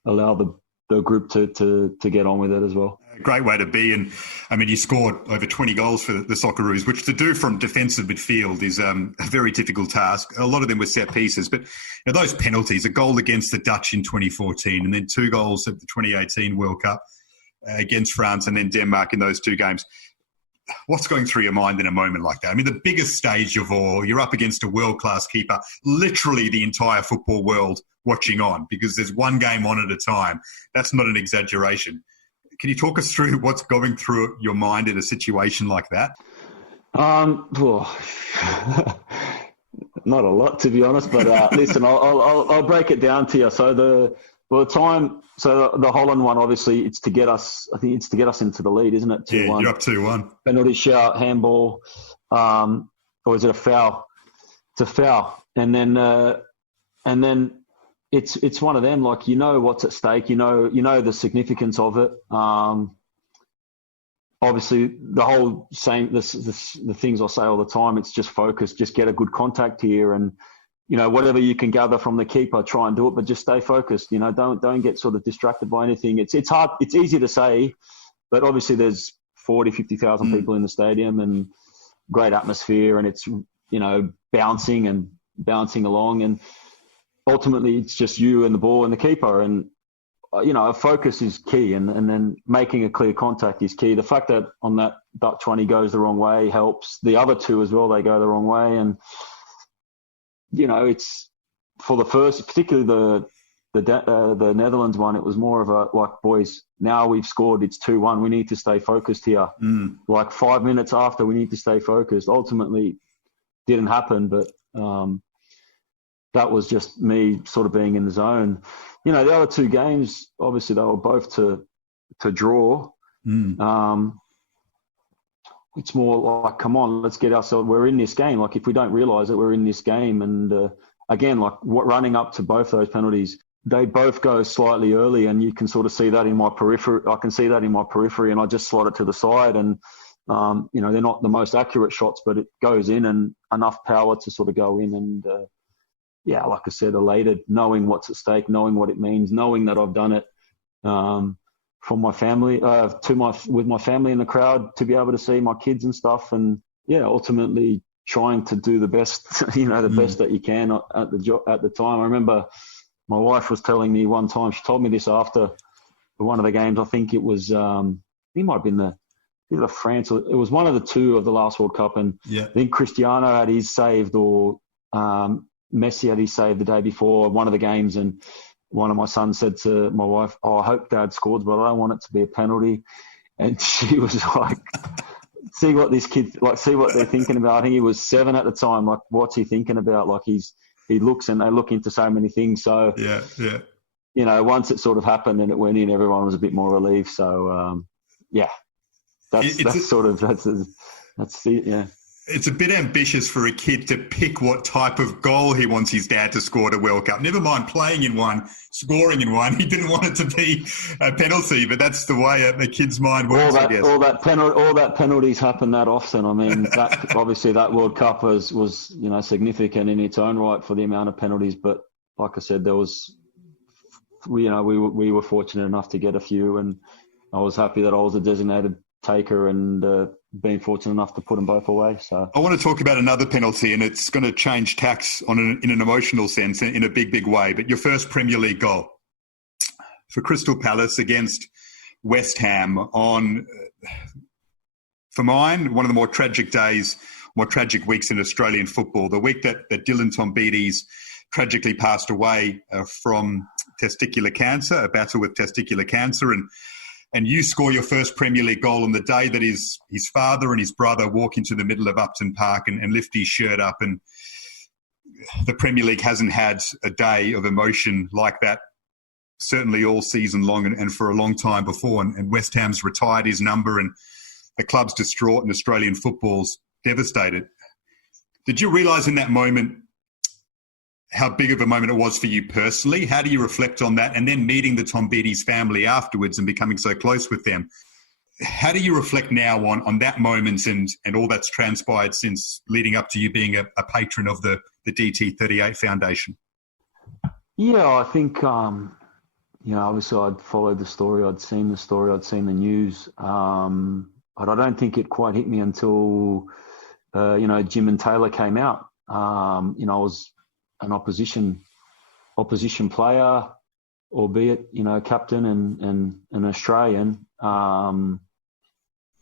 allow the group to get on with it as well. A great way to be. And I mean, you scored over 20 goals for the Socceroos, which to do from defensive midfield is a very difficult task. A lot of them were set pieces, but those penalties, a goal against the Dutch in 2014 and then 2 goals at the 2018 World Cup against France and then Denmark in those 2 games. What's going through your mind in a moment like that? I mean, the biggest stage of all, you're up against a world-class keeper, literally the entire football world watching on, because there's one game on at a time. That's not an exaggeration. Can you talk us through what's going through your mind in a situation like that? Not a lot, to be honest, but listen, I'll break it down to you. So the Holland one, obviously, it's to get us. I think it's to get us into the lead, isn't it? 2-1. Yeah, you're up 2-1. Penalty shout, handball, or is it a foul? It's a foul, and then it's one of them. Like what's at stake. You know the significance of it. Obviously, the whole same. The things I say all the time. It's just focus. Just get a good contact here, and whatever you can gather from the keeper, try and do it, but just stay focused. Don't get sort of distracted by anything. It's hard. It's easy to say, but obviously there's 40, 50,000 people in the stadium and great atmosphere, and it's bouncing along, and ultimately it's just you and the ball and the keeper, and focus is key, and then making a clear contact is key. The fact that on that Dutch one he goes the wrong way helps. The other 2 as well, they go the wrong way, and it's for the first, particularly the Netherlands one. It was more of a like, boys, now we've scored. It's 2-1. We need to stay focused here. Like 5 minutes after, we need to stay focused. Ultimately, didn't happen, but that was just me sort of being in the zone. The other 2 games, obviously, they were both to draw. It's more like, come on, let's get ourselves. We're in this game. Like, if we don't realise it, we're in this game. And again, like running up to both those penalties, they both go slightly early, and you can sort of see that in my periphery. I can see that in my periphery, and I just slot it to the side. And they're not the most accurate shots, but it goes in and enough power to sort of go in. And like I said, elated, knowing what's at stake, knowing what it means, knowing that I've done it. From my family, with my family in the crowd, to be able to see my kids and stuff, and ultimately trying to do the best, best that you can at the time. I remember my wife was telling me one time. She told me this after one of the games. I think it was, it might have been the France. It was one of the 2 of the last World Cup, and I think Cristiano had his saved, or Messi had his save the day before one of the games, and one of my sons said to my wife, "Oh, I hope Dad scores, but I don't want it to be a penalty." And she was like, "See what this kid, like, see what they're thinking about." I think he was 7 at the time. Like, what's he thinking about? Like, he looks, and they look into so many things. So yeah. You know, once it sort of happened and it went in, everyone was a bit more relieved. So that's it. Yeah. It's a bit ambitious for a kid to pick what type of goal he wants his dad to score at a World Cup. Never mind playing in one, scoring in one. He didn't want it to be a penalty, but that's the way a kid's mind works, I guess. All that penalties happen that often. I mean, that obviously that World Cup was significant in its own right for the amount of penalties. But like I said, we were fortunate enough to get a few, and I was happy that I was a designated taker and being fortunate enough to put them both away. So I want to talk about another penalty, and it's going to change tacks in an emotional sense in a big, big way. But your first Premier League goal for Crystal Palace against West Ham for mine, one of the more tragic weeks in Australian football. The week that Dylan Tombides tragically passed away from testicular cancer, a battle with testicular cancer, and you score your first Premier League goal on the day that his father and his brother walk into the middle of Upton Park and lift his shirt up. And the Premier League hasn't had a day of emotion like that, certainly all season long and for a long time before. And West Ham's retired his number, and the club's distraught, and Australian football's devastated. Did you realise in that moment how big of a moment it was for you personally? How do you reflect on that? And then meeting the Tombides family afterwards and becoming so close with them. How do you reflect now on that moment and all that's transpired since leading up to you being a patron of the DT38 Foundation? Yeah, I think, obviously I'd followed the story. I'd seen the news. But I don't think it quite hit me until, Jim and Taylor came out. I was an opposition player, albeit, captain and an Australian. And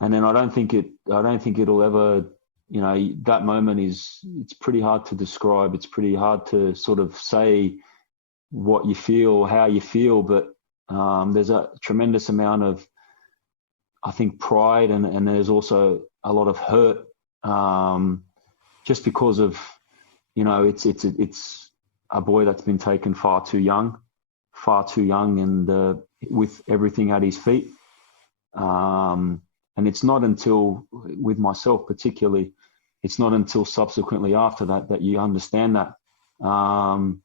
then I don't think it'll ever, that moment it's pretty hard to describe. It's pretty hard to sort of say what you feel, how you feel, but there's a tremendous amount of, I think, pride and there's also a lot of hurt, just because of, it's a boy that's been taken far too young and with everything at his feet. And it's not until, with myself particularly, it's not until subsequently after that you understand that. And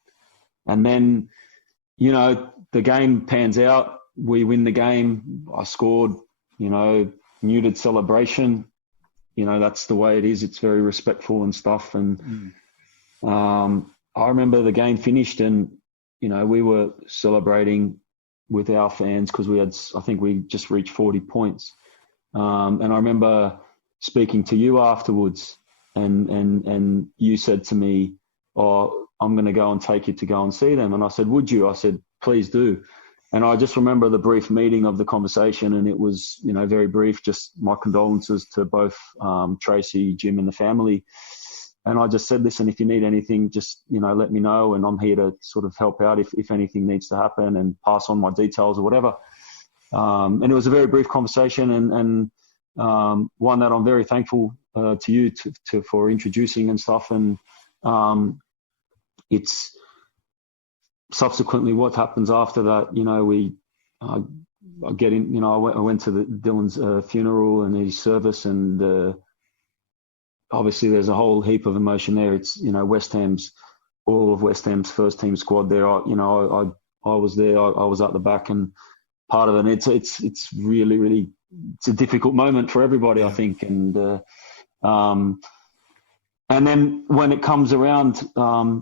then, the game pans out. We win the game. I scored, muted celebration. That's the way it is. It's very respectful and stuff. And I remember the game finished and, we were celebrating with our fans because we just reached 40 points. And I remember speaking to you afterwards and you said to me, "Oh, I'm going to go and take you to go and see them." And I said, "Would you?" I said, "Please do." And I just remember the brief meeting of the conversation, and it was, very brief, just my condolences to both Tracy, Jim and the family. And I just said, "Listen, if you need anything, just, let me know. And I'm here to sort of help out if anything needs to happen and pass on my details or whatever." And it was a very brief conversation and one that I'm very thankful to you for introducing and stuff. And it's subsequently what happens after that. I get in, I went to Dylan's funeral and his service, and obviously there's a whole heap of emotion there. It's, all of West Ham's first team squad there. I was there. I was at the back and part of it. It's really, really, it's a difficult moment for everybody, I think. And then when it comes around, a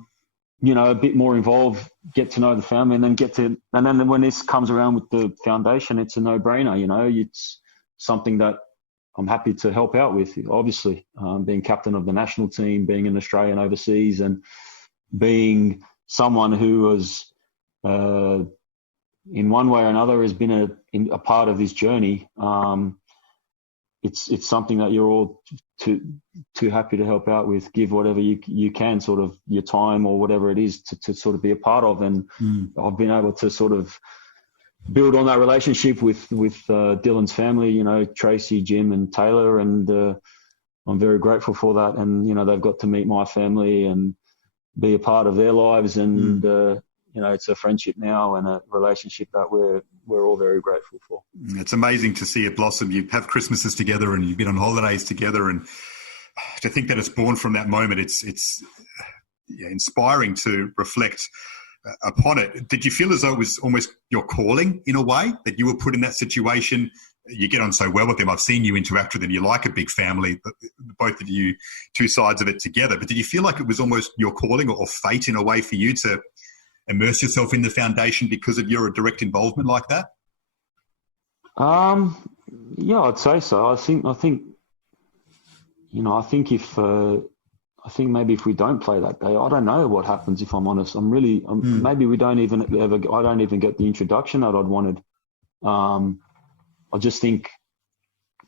bit more involved, get to know the family, and then when this comes around with the foundation, it's a no-brainer. It's something that I'm happy to help out with, obviously, being captain of the national team, being an Australian overseas, and being someone who was, in one way or another, has been a part of this journey. it's something that you're all too happy to help out with, give whatever you can, sort of your time or whatever it is to sort of be a part of. And I've been able to sort of build on that relationship with Dylan's family, you know, Tracy, Jim and Taylor. And I'm very grateful for that. And, you know, they've got to meet my family and be a part of their lives. And, you know, it's a friendship now and a relationship that we're all very grateful for. It's amazing to see it blossom. You have Christmases together and you've been on holidays together, and to think that it's born from that moment, it's inspiring to reflect upon it. Did you feel as though it was almost your calling in a way, that you were put in that situation? You get on so well with them. I've seen you interact with them. You like a big family, both of you, two sides of it together. But did you feel like it was almost your calling or fate in a way for you to immerse yourself in the foundation because of your direct involvement like that? Yeah, I'd say so. I think you know, I think maybe if we don't play that day, I don't know what happens, if I'm honest. Maybe we don't even I don't even get the introduction that I'd wanted. I just think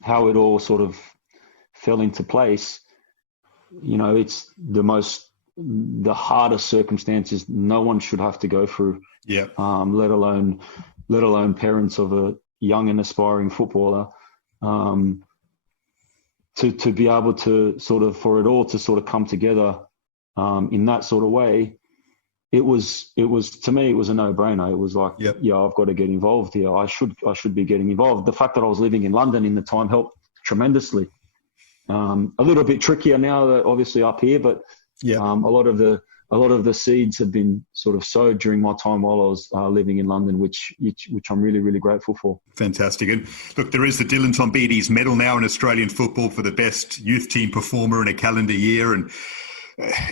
how it all sort of fell into place, you know, it's the hardest circumstances no one should have to go through. Yeah. Let alone parents of a young and aspiring footballer. To be able to sort of, for it all to sort of come together in that sort of way, it was to me, it was a no-brainer. It was like, yeah, I've got to get involved here. I should be getting involved. The fact that I was living in London in the time helped tremendously. A little bit trickier now, that obviously up here, but a lot of the seeds had been sort of sowed during my time while I was living in London, which I'm really, really grateful for. Fantastic. And look, there is the Dylan Tombides medal now in Australian football for the best youth team performer in a calendar year. And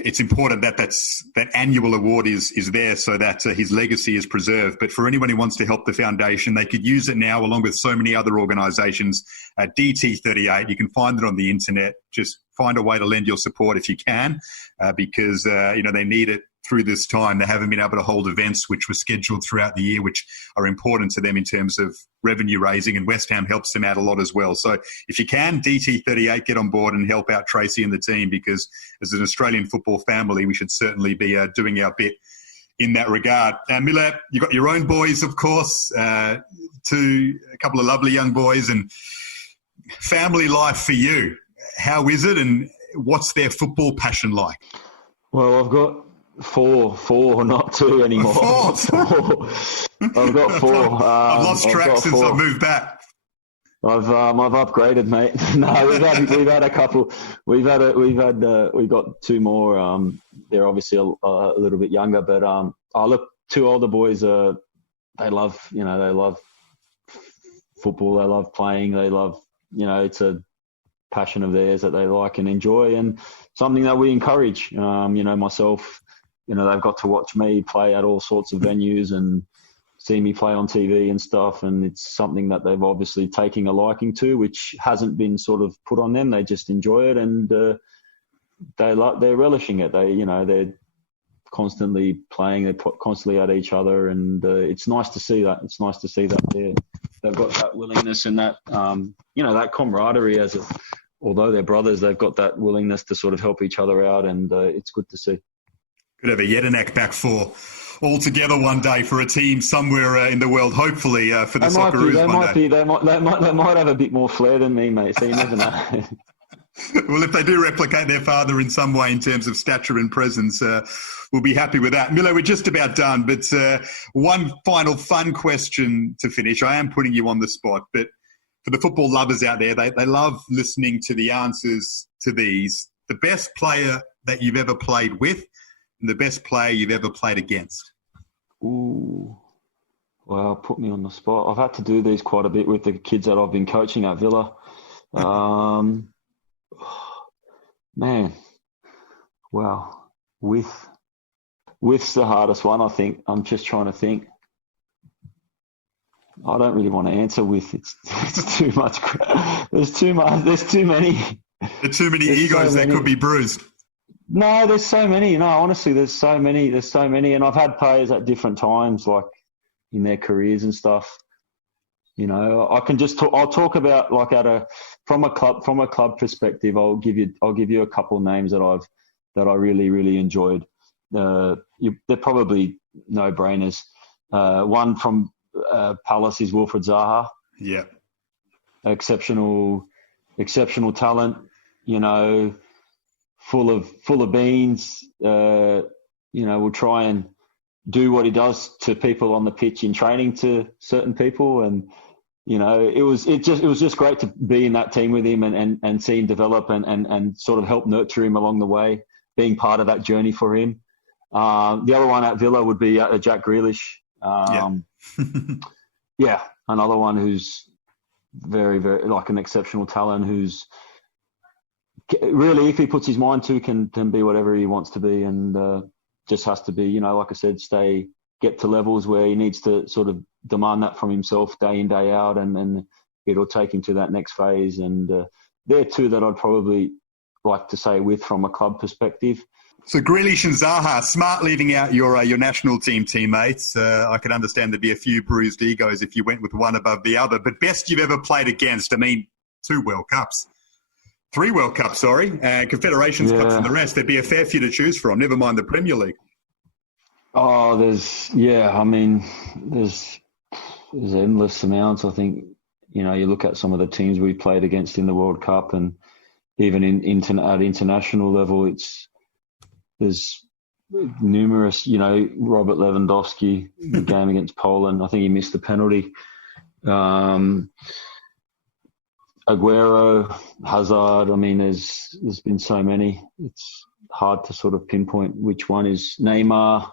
it's important that that annual award is there so that his legacy is preserved. But for anyone who wants to help the foundation, they could use it now along with so many other organisations. DT38, you can find it on the internet. Just find a way to lend your support if you can, because you know, they need it through this time. They haven't been able to hold events which were scheduled throughout the year, which are important to them in terms of revenue raising, and West Ham helps them out a lot as well. So if you can, DT38, get on board and help out Tracy and the team, because as an Australian football family, we should certainly be doing our bit in that regard. Miller, you've got your own boys, of course, a couple of lovely young boys, and family life for you. How is it, and what's their football passion like? Well, I've got four, not two anymore. Four. I've got four. I've lost track since I moved back. I've upgraded, mate. No, we've had a couple. We've got two more. They're obviously a little bit younger, but look, two older boys. They love football. They love playing. They love, it's a passion of theirs that they like and enjoy, and something that we encourage. Myself, they've got to watch me play at all sorts of venues and see me play on TV and stuff, and it's something that they've obviously taken a liking to, which hasn't been sort of put on them. They just enjoy it, and they're relishing it. They're constantly playing, they're constantly at each other, and it's nice to see that. It's nice to see that they've got that willingness and that that camaraderie. Although they're brothers, they've got that willingness to sort of help each other out, and it's good to see. Could have a Jedinak back four all together one day for a team somewhere in the world, hopefully for the Socceroos one day. They might have a bit more flair than me, mate, so you never know. Well, if they do replicate their father in some way in terms of stature and presence, we'll be happy with that. Milo, we're just about done, but one final fun question to finish. I am putting you on the spot, but for the football lovers out there, they love listening to the answers to these. The best player that you've ever played with, and the best player you've ever played against. Ooh, well, put me on the spot. I've had to do these quite a bit with the kids that I've been coaching at Villa. Man, wow. With's the hardest one, I think. I'm just trying to think. I don't really want to answer with. It's too much. There's too much. There's too many. There's too many egos that could be bruised. No, there's so many. No, honestly, there's so many. There's so many, and I've had players at different times, like in their careers and stuff. You know, I can just talk. I'll talk about like from a club perspective. I'll give you a couple of names that I really enjoyed. They're probably no brainers. One from Palace is Wilfried Zaha. Yeah, exceptional talent. You know, full of beans. You know, will try and do what he does to people on the pitch in training to certain people, and you know, it was just great to be in that team with him and see him develop and sort of help nurture him along the way, being part of that journey for him. The other one at Villa would be Jack Grealish. Yeah, another one who's very, very like an exceptional talent, who's really, if he puts his mind to, can be whatever he wants to be, and just has to be, you know, like I said, get to levels where he needs to sort of demand that from himself day in, day out, and it'll take him to that next phase. And they're two that I'd probably like to say with from a club perspective. So Grealish and Zaha, smart leaving out your national team teammates. I could understand there'd be a few bruised egos if you went with one above the other. But best you've ever played against, I mean, 3 World Cups, Confederations Cups and the rest. There'd be a fair few to choose from, never mind the Premier League. Oh, there's endless amounts. I think, you know, you look at some of the teams we played against in the World Cup, and even at international level, there's numerous, you know, Robert Lewandowski, the game against Poland, I think he missed the penalty. Aguero, Hazard, I mean, there's been so many. It's hard to sort of pinpoint which one is. Neymar,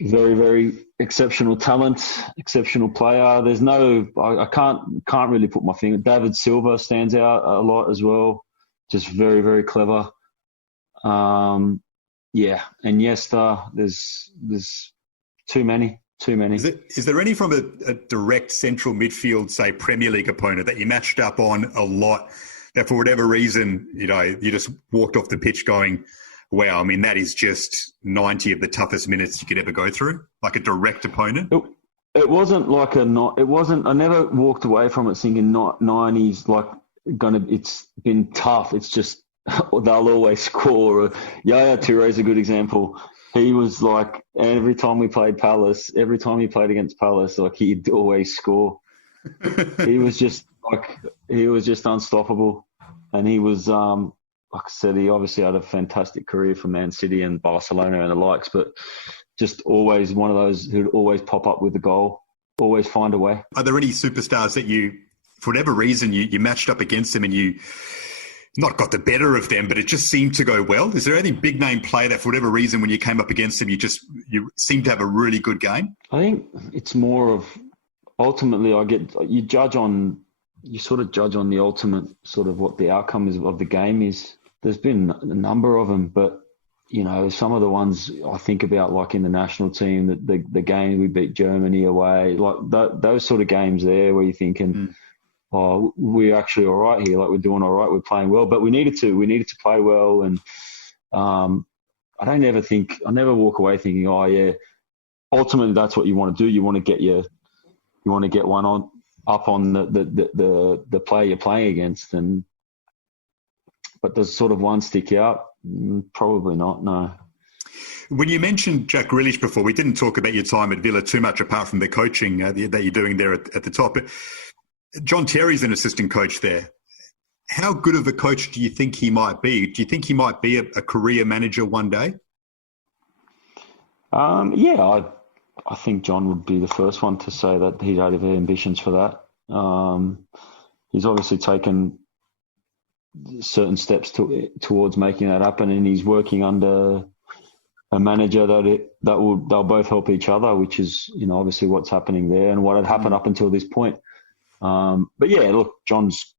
very, very exceptional talent, exceptional player. There's no, I can't really put my finger. David Silva stands out a lot as well. Just very, very clever. Iniesta, there's too many. Is there any from a direct central midfield, say Premier League opponent that you matched up on a lot that for whatever reason, you know, you just walked off the pitch going, wow, I mean, that is just 90 of the toughest minutes you could ever go through, like a direct opponent? It wasn't like I never walked away from it thinking 90's like it's been tough. It's just, they'll always score. Yaya Toure is a good example. He was like, every time he played against Palace, like he'd always score. he was just unstoppable. And he was, like I said, he obviously had a fantastic career for Man City and Barcelona and the likes, but just always one of those who'd always pop up with a goal, always find a way. Are there any superstars that you, for whatever reason, you matched up against them and you not got the better of them, but it just seemed to go well? Is there any big name player that for whatever reason when you came up against them, you seemed to have a really good game? I think it's more of, ultimately you sort of judge on the ultimate sort of what the outcome is of the game is. There's been a number of them, but you know, some of the ones I think about, like in the national team, the game we beat Germany away, like those sort of games there where you're thinking, oh, we're actually all right here. Like we're doing all right. We're playing well, but we needed to play well. And I never walk away thinking, oh yeah, ultimately that's what you want to do. You want to get one up on the player you're playing against. But does sort of one stick out? Probably not. No. When you mentioned Jack Grealish before, we didn't talk about your time at Villa too much apart from the coaching that you're doing there at the top. But John Terry's an assistant coach there. How good of a coach do you think he might be? Do you think he might be a career manager one day? I think John would be the first one to say that he'd have ambitions for that. He's obviously taken certain steps towards making that happen, and he's working under a manager they'll both help each other, which is, you know, obviously what's happening there and what had happened up until this point. But yeah, look, John's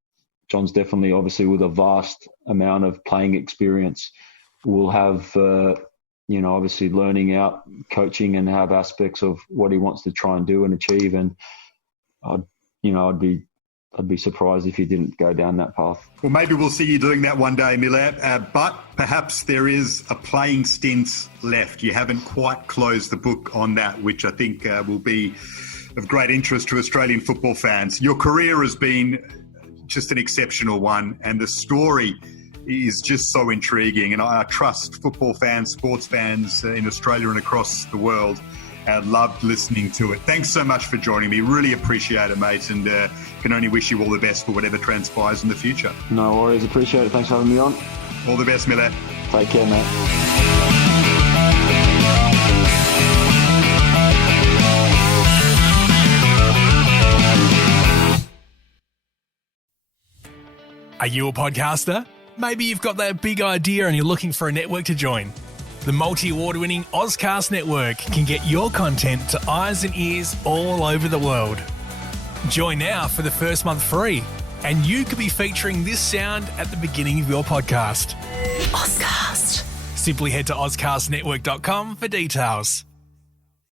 definitely, obviously with a vast amount of playing experience, will have, obviously learning out coaching and have aspects of what he wants to try and do and achieve. And I'd be surprised if he didn't go down that path. Well, maybe we'll see you doing that one day, Miller. But perhaps there is a playing stint left. You haven't quite closed the book on that, which I think will be of great interest to Australian football fans. Your career has been just an exceptional one, and the story is just so intriguing. And I trust football fans, sports fans in Australia and across the world loved listening to it. Thanks so much for joining me. Really appreciate it, mate, and can only wish you all the best for whatever transpires in the future. No worries, appreciate it. Thanks for having me on. All the best, Miller. Take care, mate. Are you a podcaster? Maybe you've got that big idea and you're looking for a network to join. The multi-award-winning Ozcast Network can get your content to eyes and ears all over the world. Join now for the first month free, and you could be featuring this sound at the beginning of your podcast. Ozcast. Simply head to ozcastnetwork.com for details.